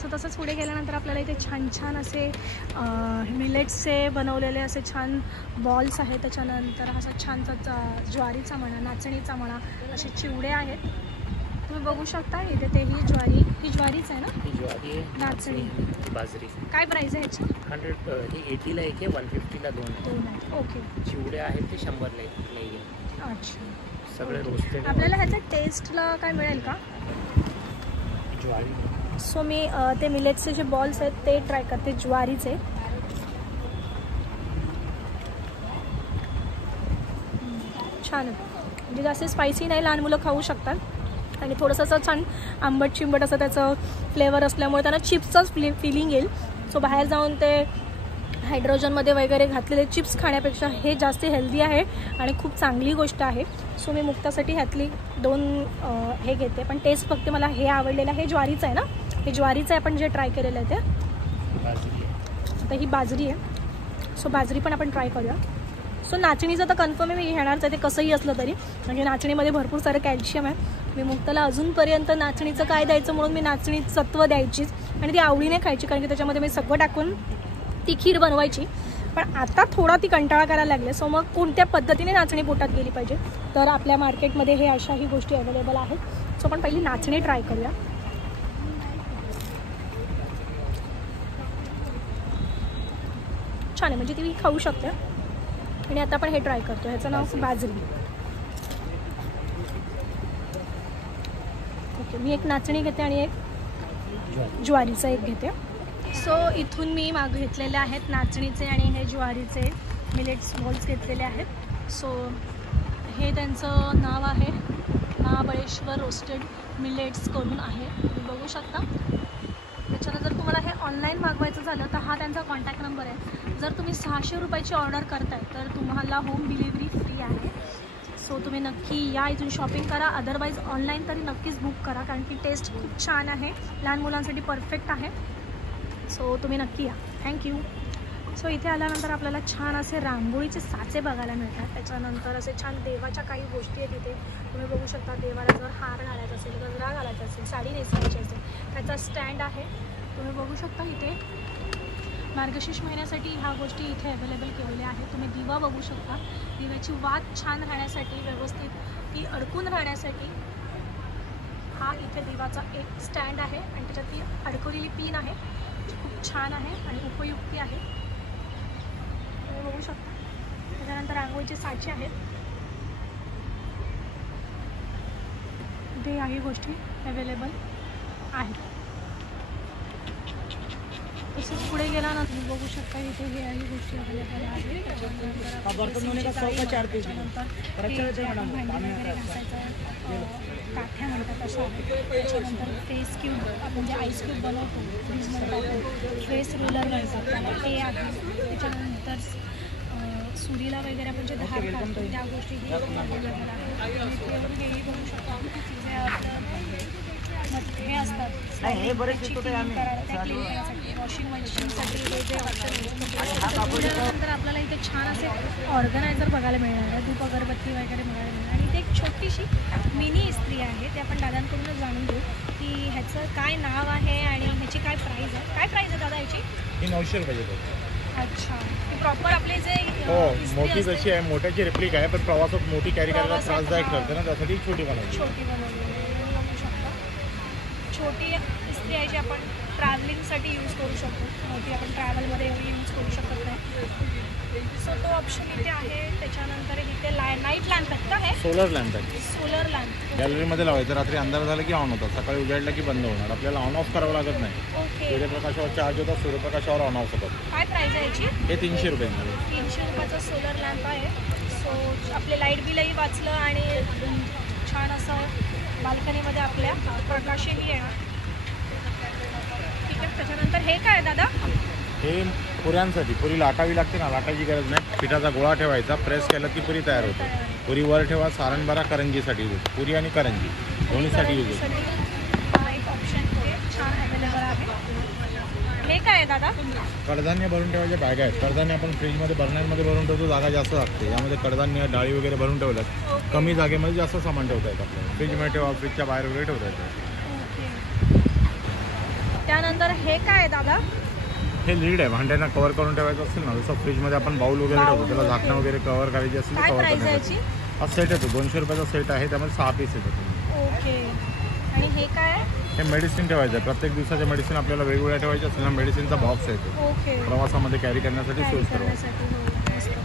सो तसंच पुढे गेल्यानंतर आपल्याला इथे छान छान असे मिलेट्सचे बनवलेले असे छान बॉल्स आहेत. त्याच्यानंतर असा छानसा ज्वारीचा म्हणा, नाचणीचा म्हणा, असे चिवडे आहेत. तुम्ही बघू शकता इथे ते ही ज्वारीच आहे ना, ही ज्वारी आहे, नाचणी, बाजरी. काय प्राईस आहे ह्याची? 100 ही 80ला एक आहे, 150ला 2 आहे. ओके. चिवडे आहेत ते 100ला एक नाही आहे. अच्छा, सगळे रोस्टेड. आपल्याला ह्याच्या टेस्टला काय मिळेल का? ज्वारी. सो मी ते मिलेट्सचे जे बॉल्स आहेत ते ट्राय करते, ज्वारीचे. छान आहे, म्हणजे जास्त स्पायसी नाही, लहान मुलं खाऊ शकतात. आणि थोडंसं असं छान आंबट चिंबट असं त्याचं फ्लेवर असल्यामुळे त्यांना चिप्सचाच फिलिंग येईल. सो बाहेर जाऊन ते हायड्रोजनमध्ये वगैरे घातलेले चिप्स खाण्यापेक्षा हे जास्त हेल्दी आहे आणि खूप चांगली गोष्ट आहे. सो मी मुक्तासाठी ह्यातली 2 हे घेते. पण टेस्ट फक्त मला हे आवडलेलं आहे. हे ज्वारीचं आहे ना, हे ज्वारीचं आहे आपण जे ट्राय केलेलं आहे ते. आता ही बाजरी आहे, सो बाजरी पण आपण ट्राय करूया. सो नाचणीचं तर कन्फर्म आहे मी घेणारच आहे, ते कसंही असलं तरी, म्हणजे नाचणीमध्ये भरपूर सारं कॅल्शियम आहे. मी मुक्ताला अजूनपर्यंत नाचणीचं काय द्यायचं म्हणून मी नाचणी सत्व द्यायचीच आणि ती आवडीने खायची, कारण की त्याच्यामध्ये मी सगळं टाकून ती खीर बनवायची. पण आता थोडा ती कंटाळा करायला लागले. सो मग कोणत्या पद्धतीने नाचणी पोटात गेली पाहिजे, तर आपल्या मार्केटमध्ये हे अशाही गोष्टी अवेलेबल आहेत. सो आपण पहिली नाचणी ट्राय करूया. छान आहे, म्हणजे ती खाऊ शकते. आणि आता आपण हे ट्राय करतो. ह्याचं नाव बाजरी. ओके, मी एक नाचणी घेते आणि एक ज्वारीचं एक घेते. सो इथून मी घेतलेले आहेत नाचणीचे आणि हे ज्वारीचे मिलेट्स बॉल्स घेतलेले आहेत. सो हे त्यांचं नाव आहे, महाबळेश्वर रोस्टेड मिलेट्स करून आहे, तुम्ही बघू शकता. त्याच्यानंतर तुम्हाला हे ऑनलाईन मागवायचं झालं तर हा त्यांचा कॉन्टॅक्ट नंबर आहे. जर तुम्ही 600 रुपयाची ऑर्डर करताय तर तुम्हाला होम डिलिव्हरी फ्री आहे. सो तुम्ही नक्की या, इथून शॉपिंग करा. अदरवाईज ऑनलाईन तरी नक्कीच बुक करा, कारण की टेस्ट खूप छान आहे, लहान मुलांसाठी परफेक्ट आहे. सो तुम्ही नक्की या. थँक्यू. सो इथे आल्यानंतर आपल्याला छान असे रांगोळीचे साचे बघायला मिळतात. त्याच्यानंतर असे छान देवाच्या काही गोष्टी आहेत इथे, तुम्ही बघू शकता. देवाला जर हार घालायचा असेल, गजरा घालायचा असेल, साडी नेसवायची असेल, त्याचा स्टँड आहे, तुम्ही बघू शकता. इथे मार्गशीर्ष महिन्यासाठी ह्या गोष्टी इथे अवेलेबल केलेल्या आहेत. तुम्ही दिवा बघू शकता. दिव्याची वात छान राहण्यासाठी, व्यवस्थित ती अडकून राहण्यासाठी हा इथे दिवाचा एक स्टँड आहे आणि त्याच्यात ती अडकवलेली पिन आहे, खूप छान आहे आणि उपयुक्ती आहे, तुम्ही बघू शकता. त्याच्यानंतर रांगोळीचे साचे आहेत. इथे याही गोष्टी अवेलेबल आहेत. तसेच पुढे गेला ना तुम्ही बघू शकता इथे हे याही गोष्टी अवेलेबल आहेत. काठ्या म्हणतात अशा आहेत. त्याच्यानंतर फेस क्यूब, आपण जे आईस क्यूब बनवतो फ्रीजमध्ये टाकून, फेस रोलर म्हणतात त्याला, ते आहे. त्याच्यानंतर सुरीला वगैरे आपण जे धार काढतो त्या गोष्टी ही अवेलेबल आहेत. हेही बघू शकतो. जे आपलं हे असतात त्या क्लीन करण्यासाठी, वॉशिंग मशीनसाठी हे जे त्याच्यानंतर आपल्याला इथे छान असे ऑर्गनायझर बघायला मिळणार आहे, धूप अगरबत्ती वगैरे बघायला मिळणार. आणि इथे एक छोटीशी मिनी इस्त्री आहे, ते आपण दादांकडूनच जाणून घेऊ की ह्याचं काय नाव आहे आणि ह्याची काय प्राईज आहे. काय प्राईज आहे दादा याची? ही 900 रुपये. अच्छा, ती प्रॉपर आपले जे मोठी जशी आहे, मोठ्याची रेप्लिक आहे, पण प्रवासात मोठी कॅरी करायला त्रासदायक ठरते ना, त्यासाठी छोटी बनवली. छोटी बनवलेली बघू शकता. छोटी इस्त्री आहे जी आपण ट्रॅव्हलिंगसाठी यूज करू शकतो, मोठी आपण ट्रॅव्हलमध्ये एवढी यूज करू शकत नाही. सो तो ऑप्शन इथे आहे. त्याच्यानंतर इथे नाईट लॅम्प आहेत का? हे सोलर लॅम्प आहे, सोलर लॅम्प. गॅलरीमध्ये लावायचं, रात्री अंधार झाला की ऑन होतात, सकाळी उघडला की बंद होणार. आपल्याला ऑन ऑफ करावं लागत नाही. ओके. सूर्यप्रकाशावर चार्ज होतात, सूर्यप्रकाशावर ऑन ऑफ होतात. काय प्राईज आहे याची? हे 300 रुपये. 300 रुपयाचा सोलर लॅम्प आहे. सो आपले लाईट बिलही वाचलं आणि छान असं बाल्कनीमध्ये आपल्या प्रकाशही येणार. ठीक आहे. त्याच्यानंतर हे काय दादा? हे पुऱ्यांसाठी, पुरी लाटावी लागते ना, लाटायची गरज नाही. पिठाचा गोळा ठेवायचा, प्रेस केला की पुरी तयार होते. पुरी वर ठेवा, सारण भरा, करंजीसाठी यूज, पुरी आणि करंजी दोन्हीसाठी यूज होते. एक ऑप्शन छान अवेलेबल आहे. हे काय आहे दादा? कडधान्य भरून ठेवायचे बॅग आहेत. कडधान्य आपण फ्रीजमध्ये बर्नरमध्ये भरून ठेवतो, जागा जास्त लागते. यामध्ये कडधान्य, डाळी वगैरे भरून ठेवल्यात, कमी जागेमध्ये जास्त सामान ठेवता येतं आपल्याला. फ्रीजमध्ये ठेवा, फ्रीजच्या बाहेर वगैरे ठेवता येतं. त्यानंतर हे काय आहे दादा? हे लीड आहे, भांड्यांना कव्हर करून ठेवायचं असेल ना, जसं फ्रीजमध्ये आपण बाउल वगैरे ठेवतो, त्याला झाकणं वगैरे कव्हर करायची असेल तर कव्हर करायची. हा सेट येतो, 200 रुपयाचा सेट आहे, त्यामध्ये 6 पीस येतात. ओके. आणि हे काय? हे मेडिसिन ठेवायचं आहे. प्रत्येक दिवसाचे मेडिसिन आपल्याला वेगवेगळ्या ठेवायचे असेल ना, मेडिसिनचा बॉक्स येतो. ओके. प्रवासामध्ये कॅरी करण्यासाठी सोयीस्कर.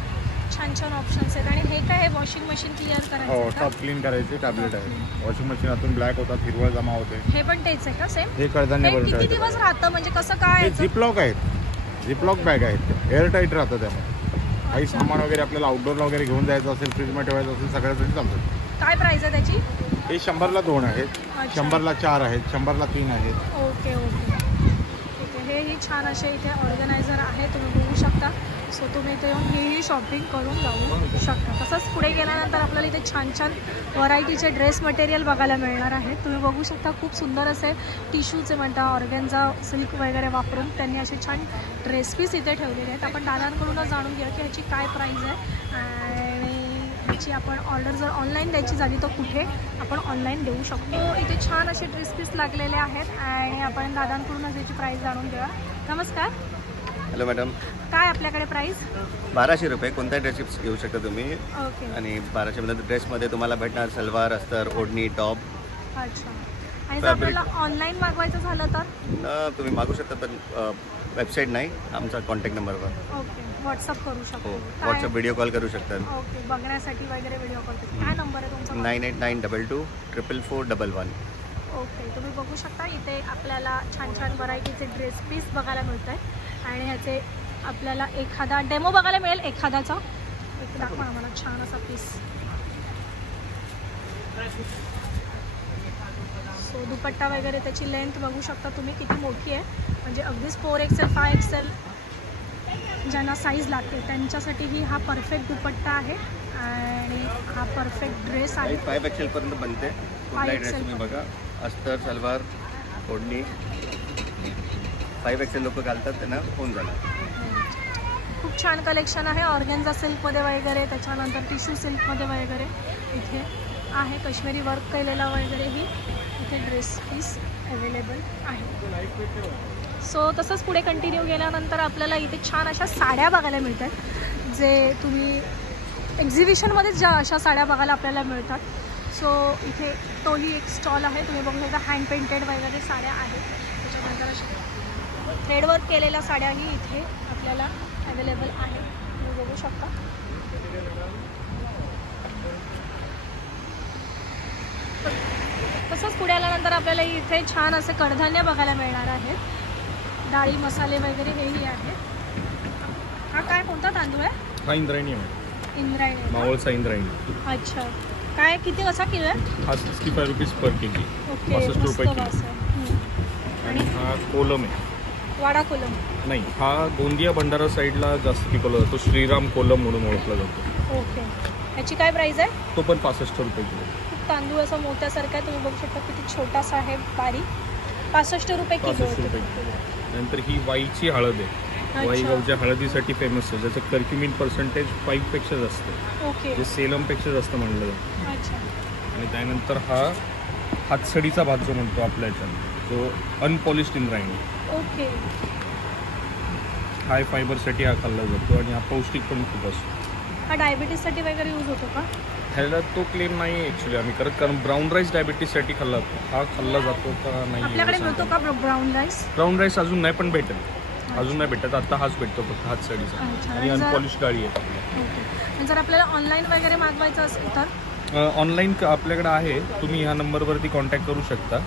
छान छान ऑप्शन्स आहेत. आणि हे काय आहे? वॉशिंग मशीन क्लिअर करायचं? हो, टॉप क्लीन करायचे टॅबलेट आहे. वॉशिंग मशीनातून ब्लॅक होतात, हिरवळ जमा होते. हे पण तेच आहे का? सेम. हे कडधान्य भरून किती ठेवायचं. दिवस राहतं म्हणजे कसं काय? हे झिपलॉक आहेत, झिपलॉक बॅग आहेत, एअर टाईट राहतं. त्यामध्ये काही सामान वगैरे आपल्याला आउटडोरला वगैरे घेऊन जायचं असेल, फ्रीजमध्ये ठेवायचं असेल, सगळ्यासाठी चालतं. काय प्राइस आहे त्याची? हे 100ला 2 आहेत, 100ला 4 आहेत, 100ला 3 आहेत. Okay okay. हेही छान असे इथे ऑर्गनायझर आहे, तुम्ही बघू शकता. सो तुम्ही इथे येऊन हेही शॉपिंग करून जाऊ शकता. तसंच पुढे गेल्यानंतर आपल्याला इथे छान छान व्हरायटीचे ड्रेस मटेरियल बघायला मिळणार आहे. तुम्ही बघू शकता खूप सुंदर असे टिश्यूचे म्हणता, ऑर्गेन्झा सिल्क वगैरे वापरून त्यांनी असे छान ड्रेस पीस इथे ठेवलेले आहेत. आपण दादांकडूनच जाणून घेऊया की ह्याची काय प्राईज आहे आणि ह्याची आपण ऑर्डर जर ऑनलाईन द्यायची झाली तर कुठे आपण ऑनलाईन देऊ शकतो. इथे छान असे ड्रेस पीस लागलेले आहेत आणि आपण दादांकडूनच याची प्राईस जाणून घेऊया. नमस्कार. Hello madam. काय आपल्याकडे प्राईस? 1200 रुपये. कोणत्या ड्रेसेस घेऊ शकता तुम्ही. ओके. आणि 1200मध्ये ड्रेसमध्ये तुम्हाला भेटणार सलवार, अस्तर, ओढणी, टॉप. अच्छा. आणि जर आपल्याला ऑनलाईन मागवायचं झालं तर तुम्ही मागू शकता, पण वेबसाईट नाही, आमचा कॉन्टॅक्ट नंबरवर. ओके. व्हॉट्सअप करू शकतो. हो, व्हॉट्सअप व्हिडिओ कॉल करू शकतात. ओके. बघण्यासाठी वगैरे व्हिडिओ कॉल. काय नंबर आहे तुमचा? 9892 44411. ओके. तुम्ही बघू शकता इथे आपल्याला छान छान व्हरायटीचे ड्रेस पीस बघायला मिळत आहेत आणि ह्याचे आपल्याला एखादा डेमो बघायला मिळेल एखाद्याचा. एक दाखवा आम्हाला छान असा पीस. सो दुपट्टा वगैरे त्याची लेंथ बघू शकता तुम्ही किती मोठी आहे, म्हणजे अगदीच 4XL 5XL ज्यांना साईज लागते त्यांच्यासाठीही हा परफेक्ट दुपट्टा आहे आणि हा परफेक्ट ड्रेस आहे. 5XL पर्यंत बनते. कुठलाही ड्रेस तुम्ही बघा, अस्तर, सलवार, ओढणी 5XL लोक घालतात, त्यांना होऊन झालं. खूप छान कलेक्शन आहे. ऑर्गेन्झा सिल्कमध्ये वगैरे, त्याच्यानंतर टिश्यू सिल्कमध्ये वगैरे इथे आहे. काश्मीरी वर्क केलेला वगैरेही इथे ड्रेस पीस अवेलेबल आहे. सो तसंच पुढे कंटिन्यू गेल्यानंतर आपल्याला इथे छान अशा साड्या बघायला मिळतात, जे तुम्ही एक्झिबिशनमध्येच ज्या अशा साड्या बघायला आपल्याला मिळतात. सो इथे टोली एक स्टॉल आहे, तुम्ही बघू शकता. हँड पेंटेड वगैरे साड्या आहेत. त्याच्यानंतर अशा थ्रेडवर्क केलेल्या साड्याही इथे आपल्याला अवेलेबल आहे, तुम्ही बघू शकता. तसंच पुढे आल्यानंतर आपल्याला इथे छान असे कडधान्य बघायला मिळणार आहेत. डाळी मसाले वगैरे हेही आहेत. हा काय कोणता तांदूळ आहे? हा इंद्रायणी आहे. इंद्रायणी, मावळचा इंद्रायणी. अच्छा. काय किती कसा किलो आहे? हा 65 रुपीज पर केजी. ओके, 65 रुपये किलो. आणि हा कोलम आहे. वाडा कोलम नाही, हा गोंदिया भंडारा साईडला जास्त पिकवला जातो. श्रीराम कोलम म्हणून ओळखला जातो. ओके. याची काय प्राइस आहे? तो पण 65 रुपये किलो. खूप तांदूळ असा मोठ्यासारखा आहे, तुम्ही बघू शकता किती छोटासा आहे, बारीक. 65 रुपये किलो. 65 रुपये किलो. नंतर ही वाईची हळद आहे. वाई गावच्या हळदीसाठी फेमस आहे, ज्याचं कर्क्युमिन पर्सेंटेज 5पेक्षा जास्त आहे. ओके. जे सेलमपेक्षा जास्त म्हणलं जातं. अच्छा. आणि त्यानंतर हा हातसडीचा भात जो म्हणतो आपल्या ह्याच्यात, जो अनपॉलिश्ड इंद्रायणी. ओके. हाय फायबरसाठी हा खाल्ला जातो आणि हा पौष्टिक पण खूप असतो. हा डायबिटीजसाठी वगैरे यूज होतो का? ह्याला तो क्लेम नाही ॲक्च्युली आम्ही करत, कारण ब्राऊन राईस डायबिटीजसाठी खाल्ला जातो. हा खाल्ला जातो का नाही आपल्याकडे मिळतो का ब्राऊन राईस? ब्राऊन राईस अजून नाही, पण भेटेल. अजून नाही भेटत, आता हाच भेटतो फक्त हातसडीचा. आणि अनपॉलिश्ड डाळी आहे. ओके. जर आपल्याला ऑनलाईन वगैरे मागवायचं असेल तर ऑनलाईन आपल्याकडे आहे. तुम्ही ह्या नंबरवरती कॉन्टॅक्ट करू शकता.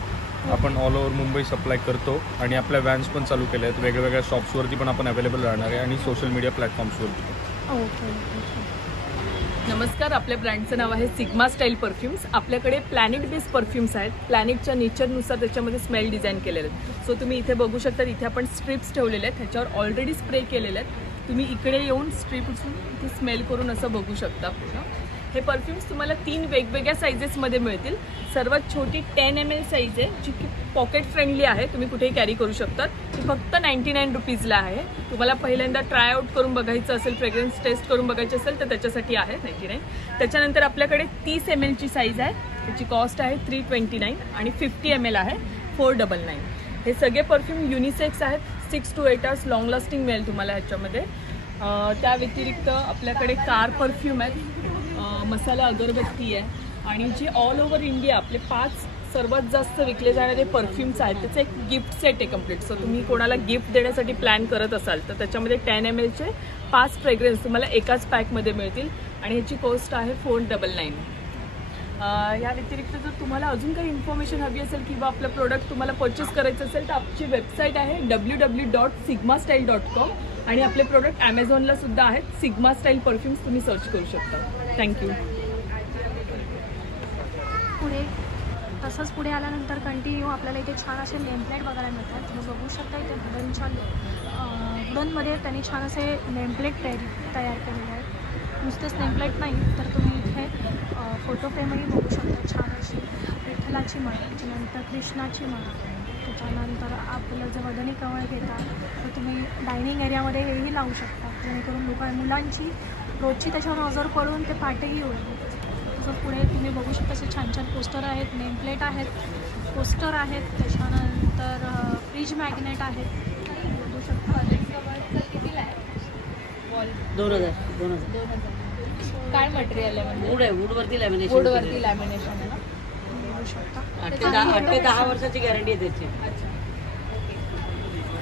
आपण ऑल ओव्हर मुंबई सप्लाय करतो आणि आपल्या व्हॅन्स पण चालू केल्या आहेत. वेगवेगळ्या शॉप्सवरती पण आपण अवेलेबल राहणार आहे आणि सोशल मीडिया प्लॅटफॉर्म्सवरती पण. ओके. नमस्कार, आपल्या ब्रँडचं नाव आहे सिग्मा स्टाईल परफ्यूम्स. आपल्याकडे प्लॅनेट बेस्ड परफ्यूम्स आहेत. प्लॅनेटच्या नेचरनुसार त्याच्यामध्ये स्मेल डिझाईन केलेले आहेत. सो तुम्ही इथे बघू शकता, इथे आपण स्ट्रिप्स ठेवलेले आहेत, ह्याच्यावर ऑलरेडी स्प्रे केलेले आहेत. तुम्ही इकडे येऊन स्ट्रिप उचलून इथे स्मेल करून असं बघू शकता पूर्ण. हे परफ्यूम्स तुम्हाला 3 वेगवेगळ्या साईजेसमध्ये मिळतील. सर्वात छोटी 10 ml साईज आहे, जी की पॉकेट फ्रेंडली आहे, तुम्ही कुठेही कॅरी करू शकता. ती फक्त 99 रुपीजला आहे. तुम्हाला पहिल्यांदा ट्राय आउट करून बघायचं असेल, फ्रेग्रन्स टेस्ट करून बघायची असेल तर त्याच्यासाठी आहे 99. त्याच्यानंतर आपल्याकडे 30 ml ची साईज आहे, त्याची कॉस्ट आहे 329 आणि 50 ml आहे 499. हे सगळे परफ्यूम युनिसेक्स आहेत. 6 to 8 hours लॉंग लास्टिंग मिळेल तुम्हाला ह्याच्यामध्ये. त्या व्यतिरिक्त आपल्याकडे कार परफ्यूम आहेत, मसाला अगरबत्ती आहे आणि जे ऑल ओव्हर इंडिया आपले 5 सर्वात जास्त विकले जाणारे परफ्यूम्स आहेत, त्याचं एक गिफ्ट सेट आहे कम्प्लीट. सो तुम्ही कोणाला गिफ्ट देण्यासाठी प्लॅन करत असाल तर त्याच्यामध्ये 10 ml चे 5 फ्रेग्रन्स तुम्हाला एकाच पॅकमध्ये मिळतील आणि ह्याची कॉस्ट आहे 499. या व्यतिरिक्त जर तुम्हाला अजून काही इन्फॉर्मेशन हवी असेल किंवा आपलं प्रोडक्ट तुम्हाला परचेस करायचं असेल तर आमची वेबसाईट आहे www.sigmastyle.com आणि आपले प्रोडक्ट ॲमेझॉनला सुद्धा आहेत. सिग्मा स्टाईल परफ्यूम्स तुम्ही सर्च करू शकता. थँक्यू. पुढे तसंच पुढे आल्यानंतर कंटिन्यू आपल्याला इथे छान असे नेमप्लेट बघायला मिळतात. तुम्ही बघू शकता इथे वुडनमध्ये त्यांनी छान असे नेमप्लेट तयार केलेले आहेत. नुसतेच नेमप्लेट नाही तर तुम्ही इथे फोटो फ्रेमही बघू शकता. छान अशी विठ्ठलाची माळ, त्याच्यानंतर कृष्णाची माळ, त्याच्यानंतर आपलं जर वदनी कवळ घेता तर तुम्ही डायनिंग एरियामध्ये हेही लावू शकता, जेणेकरून मुलांची रोजची त्याच्यावर नजर पडून ते पाठही होईल. तसं पुढे तुम्ही बघू शकता असे छान छान पोस्टर आहेत, नेमप्लेट आहेत, पोस्टर आहेत, त्याच्यानंतर फ्रीज मॅग्नेट आहेत. बघू शकता. 2000 काय मटेरियल आहे? म्हणजे वूडवरती लॅमिनेशन. वूडवरती लॅमिनेशन आहे ना. बघू शकता. 8 ते 10 वर्षाची गॅरंटी आहे त्याची. अच्छा,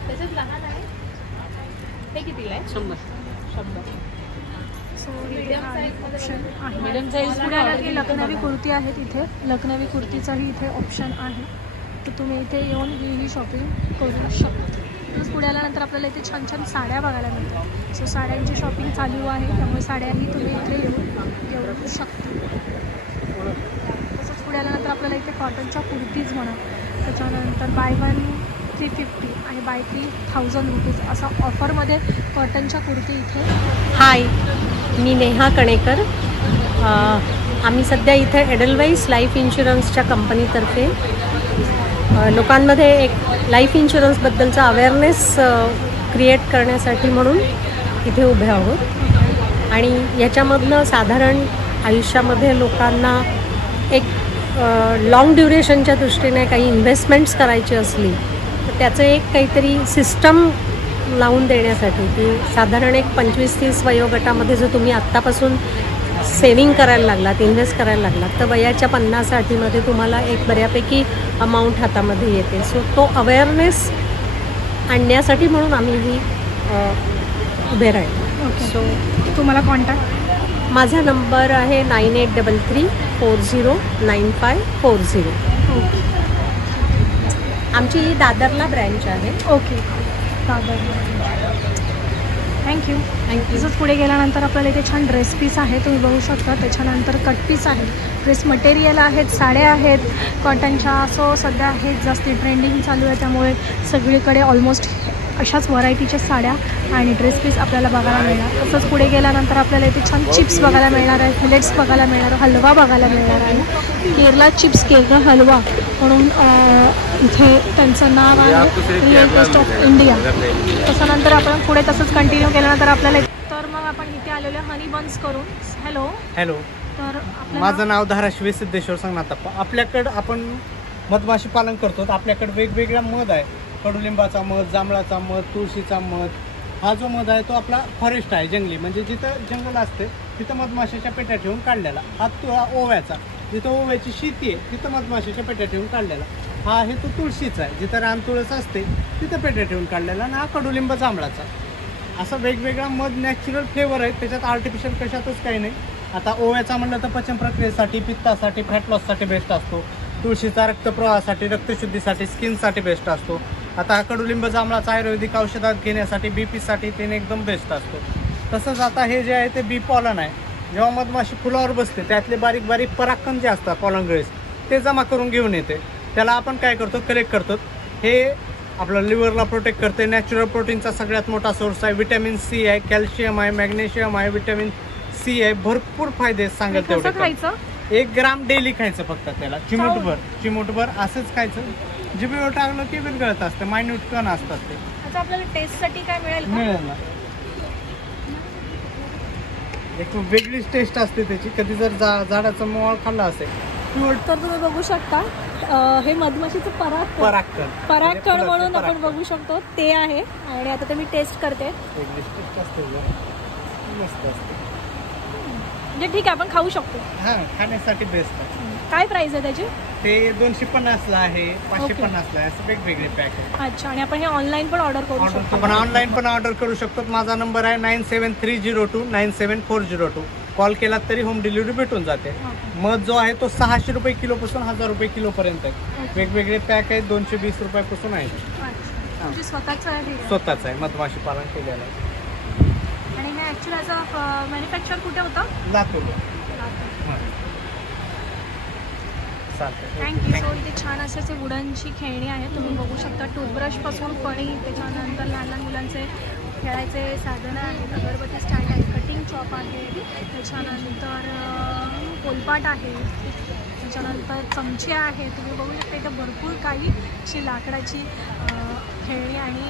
त्याच्यात लहान आहे. हे कितीला आहे? 100. सो ऑप्शन आहे. मीडियम साईज पुढे आला की लखनवी कुर्ती आहेत. इथे लखनवी कुर्तीचाही इथे ऑप्शन आहे, तर तुम्ही इथे येऊन ही शॉपिंग करू शकता. तसंच पुढे आल्यानंतर आपल्याला इथे छान छान साड्या बघायला मिळतात. सो साड्यांची शॉपिंग चालू आहे, त्यामुळे साड्याही तुम्ही इथे घेऊ शकता. तसंच पुढे आल्यानंतर आपल्याला इथे कॉटनच्या कुर्तीज म्हणा, त्याच्यानंतर बाय 1 350 आणि बाय 3000 रुपीज असा ऑफरमध्ये कॉटनच्या कुर्ती इथे. हाय, मी नेहा कणेकर. आम्ही सध्या इथे एडलवाईस लाईफ इन्शुरन्सच्या कंपनीतर्फे लोकांमध्ये एक लाईफ इन्शुरन्सबद्दलचा अवेअरनेस क्रिएट करण्यासाठी म्हणून इथे उभे आहोत. आणि याच्यामधनं साधारण आयुष्यामध्ये लोकांना एक लाँग ड्युरेशनच्या दृष्टीने काही इन्व्हेस्टमेंट्स करायची असली तर त्याचं एक काहीतरी सिस्टम लावून देण्यासाठी की साधारण एक 25-30 वयोगटामध्ये जर तुम्ही आत्तापासून सेविंग करायला लागलात, इन्व्हेस्ट करायला लागलात, तर वयाच्या 50-60मध्ये तुम्हाला एक बऱ्यापैकी अमाऊंट हातामध्ये येते. सो तो अवेअरनेस आणण्यासाठी म्हणून आम्ही ही उभे राहिलो. ओके. सो तुम्हाला कॉन्टॅक्ट? माझा नंबर आहे 9833409540. ओके. आमची दादरला ब्रँच आहे. ओके, दादर. थँक्यू. तसंच पुढे गेल्यानंतर आपल्याला इथे छान ड्रेस पीस आहे, तुम्ही बघू शकता. त्याच्यानंतर कट पीस आहे, ड्रेस मटेरियल आहेत, साड्या आहेत कॉटनच्या. सो सध्या हे जास्ती ट्रेंडिंग चालू आहे, त्यामुळे सगळीकडे ऑलमोस्ट अशाच व्हरायटीच्या साड्या आणि ड्रेस पीस आपल्याला बघायला मिळणार. तसंच पुढे गेल्यानंतर आपल्याला इथे छान चिप्स बघायला मिळणार आहे, फिलेट्स बघायला मिळणार, हलवा बघायला मिळणार आहे. केरला चिप्स, केरला हलवा म्हणून इथे त्यांचं नाव आहे, रिअल टेस्ट ऑफ इंडिया. त्याच्यानंतर आपण पुढे तसंच कंटिन्यू केल्यानंतर आपल्याला तर मग आपण इथे आलेलो हनी बन्स करून. हॅलो. तर माझं नाव धाराशिव सिद्धेश्वर संगनाथप्पा. आपल्याकडं आपण मधमाशी पालन करतो. आपल्याकडे वेगवेगळा मध आहे, कडुलिंबाचा मध, जांभळाचा मध, तुळशीचा मध. हा जो मध आहे तो आपला फॉरेस्ट आहे, जंगली, म्हणजे जिथं जंगल असते तिथं मधमाशीच्या पेट्या ठेवून काढलेला. हा ओव्याचा, जिथं ओव्याची शेती आहे तिथं मधमाशीच्या पेट्या ठेवून काढलेला. हा आहे तो तुळशीचा आहे, जिथं रान तुळस असते तिथं पेट्या ठेवून काढलेला. आणि हा कडुलिंब जांभळाचा. असं वेगवेगळा मध नॅचरल फ्लेवर आहे, त्याच्यात आर्टिफिशियल कशातच काही नाही. आता ओव्याचा म्हणलं तर पचन प्रक्रियेसाठी, पित्तासाठी, फॅट लॉससाठी बेस्ट असतो. तुळशीचा रक्तप्रवाहासाठी, रक्तशुद्धीसाठी, स्किनसाठी बेस्ट असतो. आता हा कडुलिंब जांभळाचा आयुर्वेदिक औषधात घेण्यासाठी, बीपीसाठी त्याने एकदम बेस्ट असतो. तसंच आता हे जे आहे ते बी पॉलन आहे. जेव्हा मधमाशी फुलावर बसते त्यातले बारीक बारीक परागकण जे असतात, पॉलन ग्रेस, ते जमा करून घेऊन येते. त्याला आपण काय करतो, कलेक्ट करतो. हे आपलं लिव्हरला प्रोटेक्ट करते. नॅचरल प्रोटीनचा सगळ्यात मोठा सोर्स आहे. व्हिटॅमिन सी आहे, कॅल्शियम आहे, मॅग्नेशियम आहे, व्हिटॅमिन सी आहे. भरपूर फायदे सांगेल तेवढे. खायचं 1 ग्राम डेली खायचं फक्त. त्याला चिमूटभर असंच खायचं. जिभेवर टाकलं की विरघळत असतं, मायन्यूट कण असतात ते. आता आपल्याला टेस्टसाठी काय मिळेल ना, एक वेगळीच टेस्ट असते त्याची. कधी जर झाडाचा मोळ खाल्ला असेल तर तुम्ही बघू शकता हे मधमाशीचं परागकण म्हणून आपण बघू शकतो ते आहे. आणि आता ते मी टेस्ट करते. वेगळीच टेस्ट असते, मस्त असते. म्हणजे ठीक आहे, आपण खाऊ शकतो. हां, खाण्यासाठी बेस्ट आहे. काय प्राइस आहे त्याची? ते 250ला आहे, 550ला आहे, असं वेगवेगळे पॅक आहे. अच्छा. आणि आपण हे ऑनलाईन पण ऑर्डर करू शकतो? आपण ऑनलाईन पण ऑर्डर करू शकतो. माझा नंबर आहे 9730297402. कॉल केला तरी होम डिलिव्हरी भेटून जाते. मध जो आहे तो 600 रुपये किलोपासून 1000 रुपये किलोपर्यंत आहे. वेगवेगळे पॅक आहेत, 220 रुपयापासून आहेत. स्वतःच आहे, मधमाशी पालन केलेलं आहे. आणि हे ॲक्च्युअली याचा मॅन्युफॅक्चर कुठे होतं? लातूर. थँक्यू. सो इथे छान असे वुडनची खेळणी आहे, तुम्ही बघू शकता. टूथब्रशपासून फणी, त्याच्यानंतर लहान लहान मुलांचे खेळायचे साधनं आहेत, अगरबत्ती स्टँड आहे, कटिंग चॉप आहे, त्याच्यानंतर पोलपाट आहे, त्याच्यानंतर चमचे आहे. तुम्ही बघू शकता इथं भरपूर काही अशी लाकडाची खेळणी आणि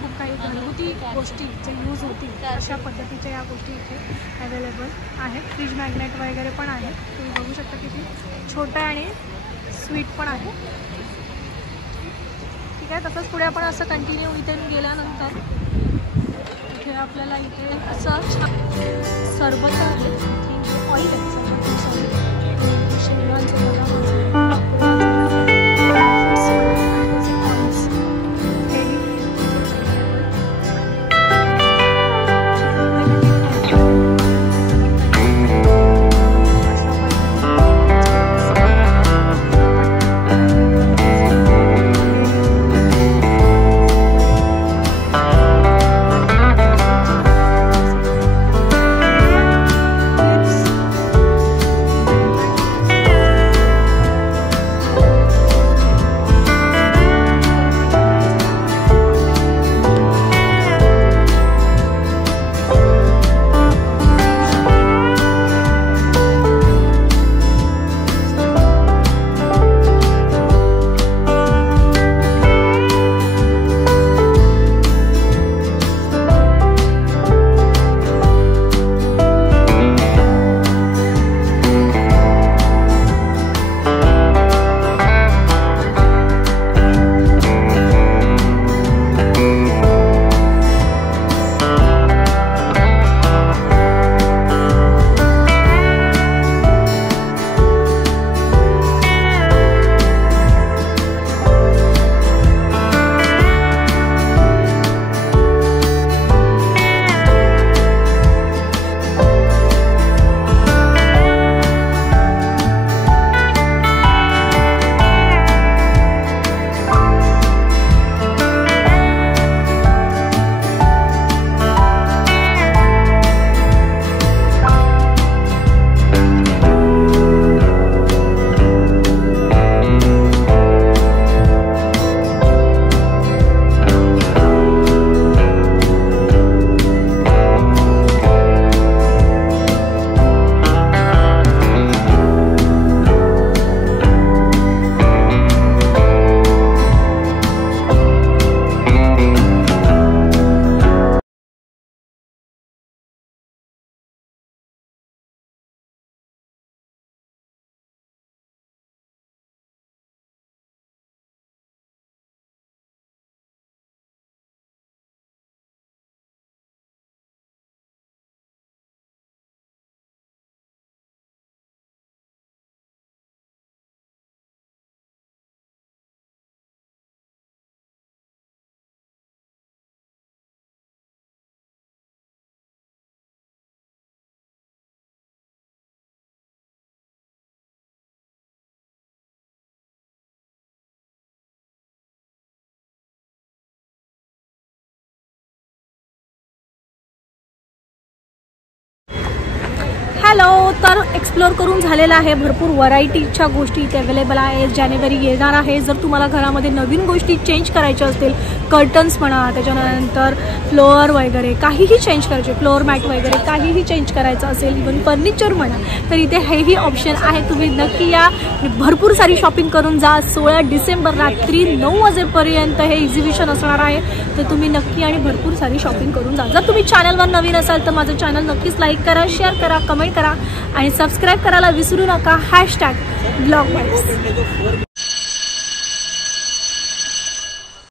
खूप काही घरगुती गोष्टी जे यूज होतील अशा पद्धतीच्या या गोष्टी इथे अवेलेबल आहेत. फ्रीज मॅग्नेट वगैरे पण आहे, तुम्ही बघू शकता किती छोटं आणि स्वीट पण आहे. ठीक आहे. तसंच पुढे आपण असं कंटिन्यू इथे गेल्यानंतर इथे आपल्याला इथे असं सरबत आहे, ऑइल आहे, शेंगांचं हॅलो, तर एक्सप्लोअर करून झालेलं आहे. भरपूर व्हरायटीच्या गोष्टी इथे अवेलेबल आहे. जानेवारी येणार आहे. जर तुम्हाला घरामध्ये नवीन गोष्टी चेंज करायच्या असतील, कर्टन्स म्हणा, त्याच्यानंतर फ्लोअर वगैरे काहीही चेंज करायचे, फ्लोअर मॅट वगैरे काहीही चेंज करायचं असेल, इव्हन फर्निचर म्हणा, तर इथे हेही ऑप्शन आहे. तुम्ही नक्की या, भरपूर सारी शॉपिंग करून जा. 16 डिसेंबर रात्री 9 वाजेपर्यंत हे एक्झिबिशन असणार आहे. तर तुम्ही नक्की आणि भरपूर सारी शॉपिंग करून जा. जर तुम्ही चॅनलवर नवीन असाल तर माझं चॅनल नक्कीच लाईक करा, शेअर करा, कमेंट करा आणि सबस्क्राईब करायला विसरू नका. #Blog vibes.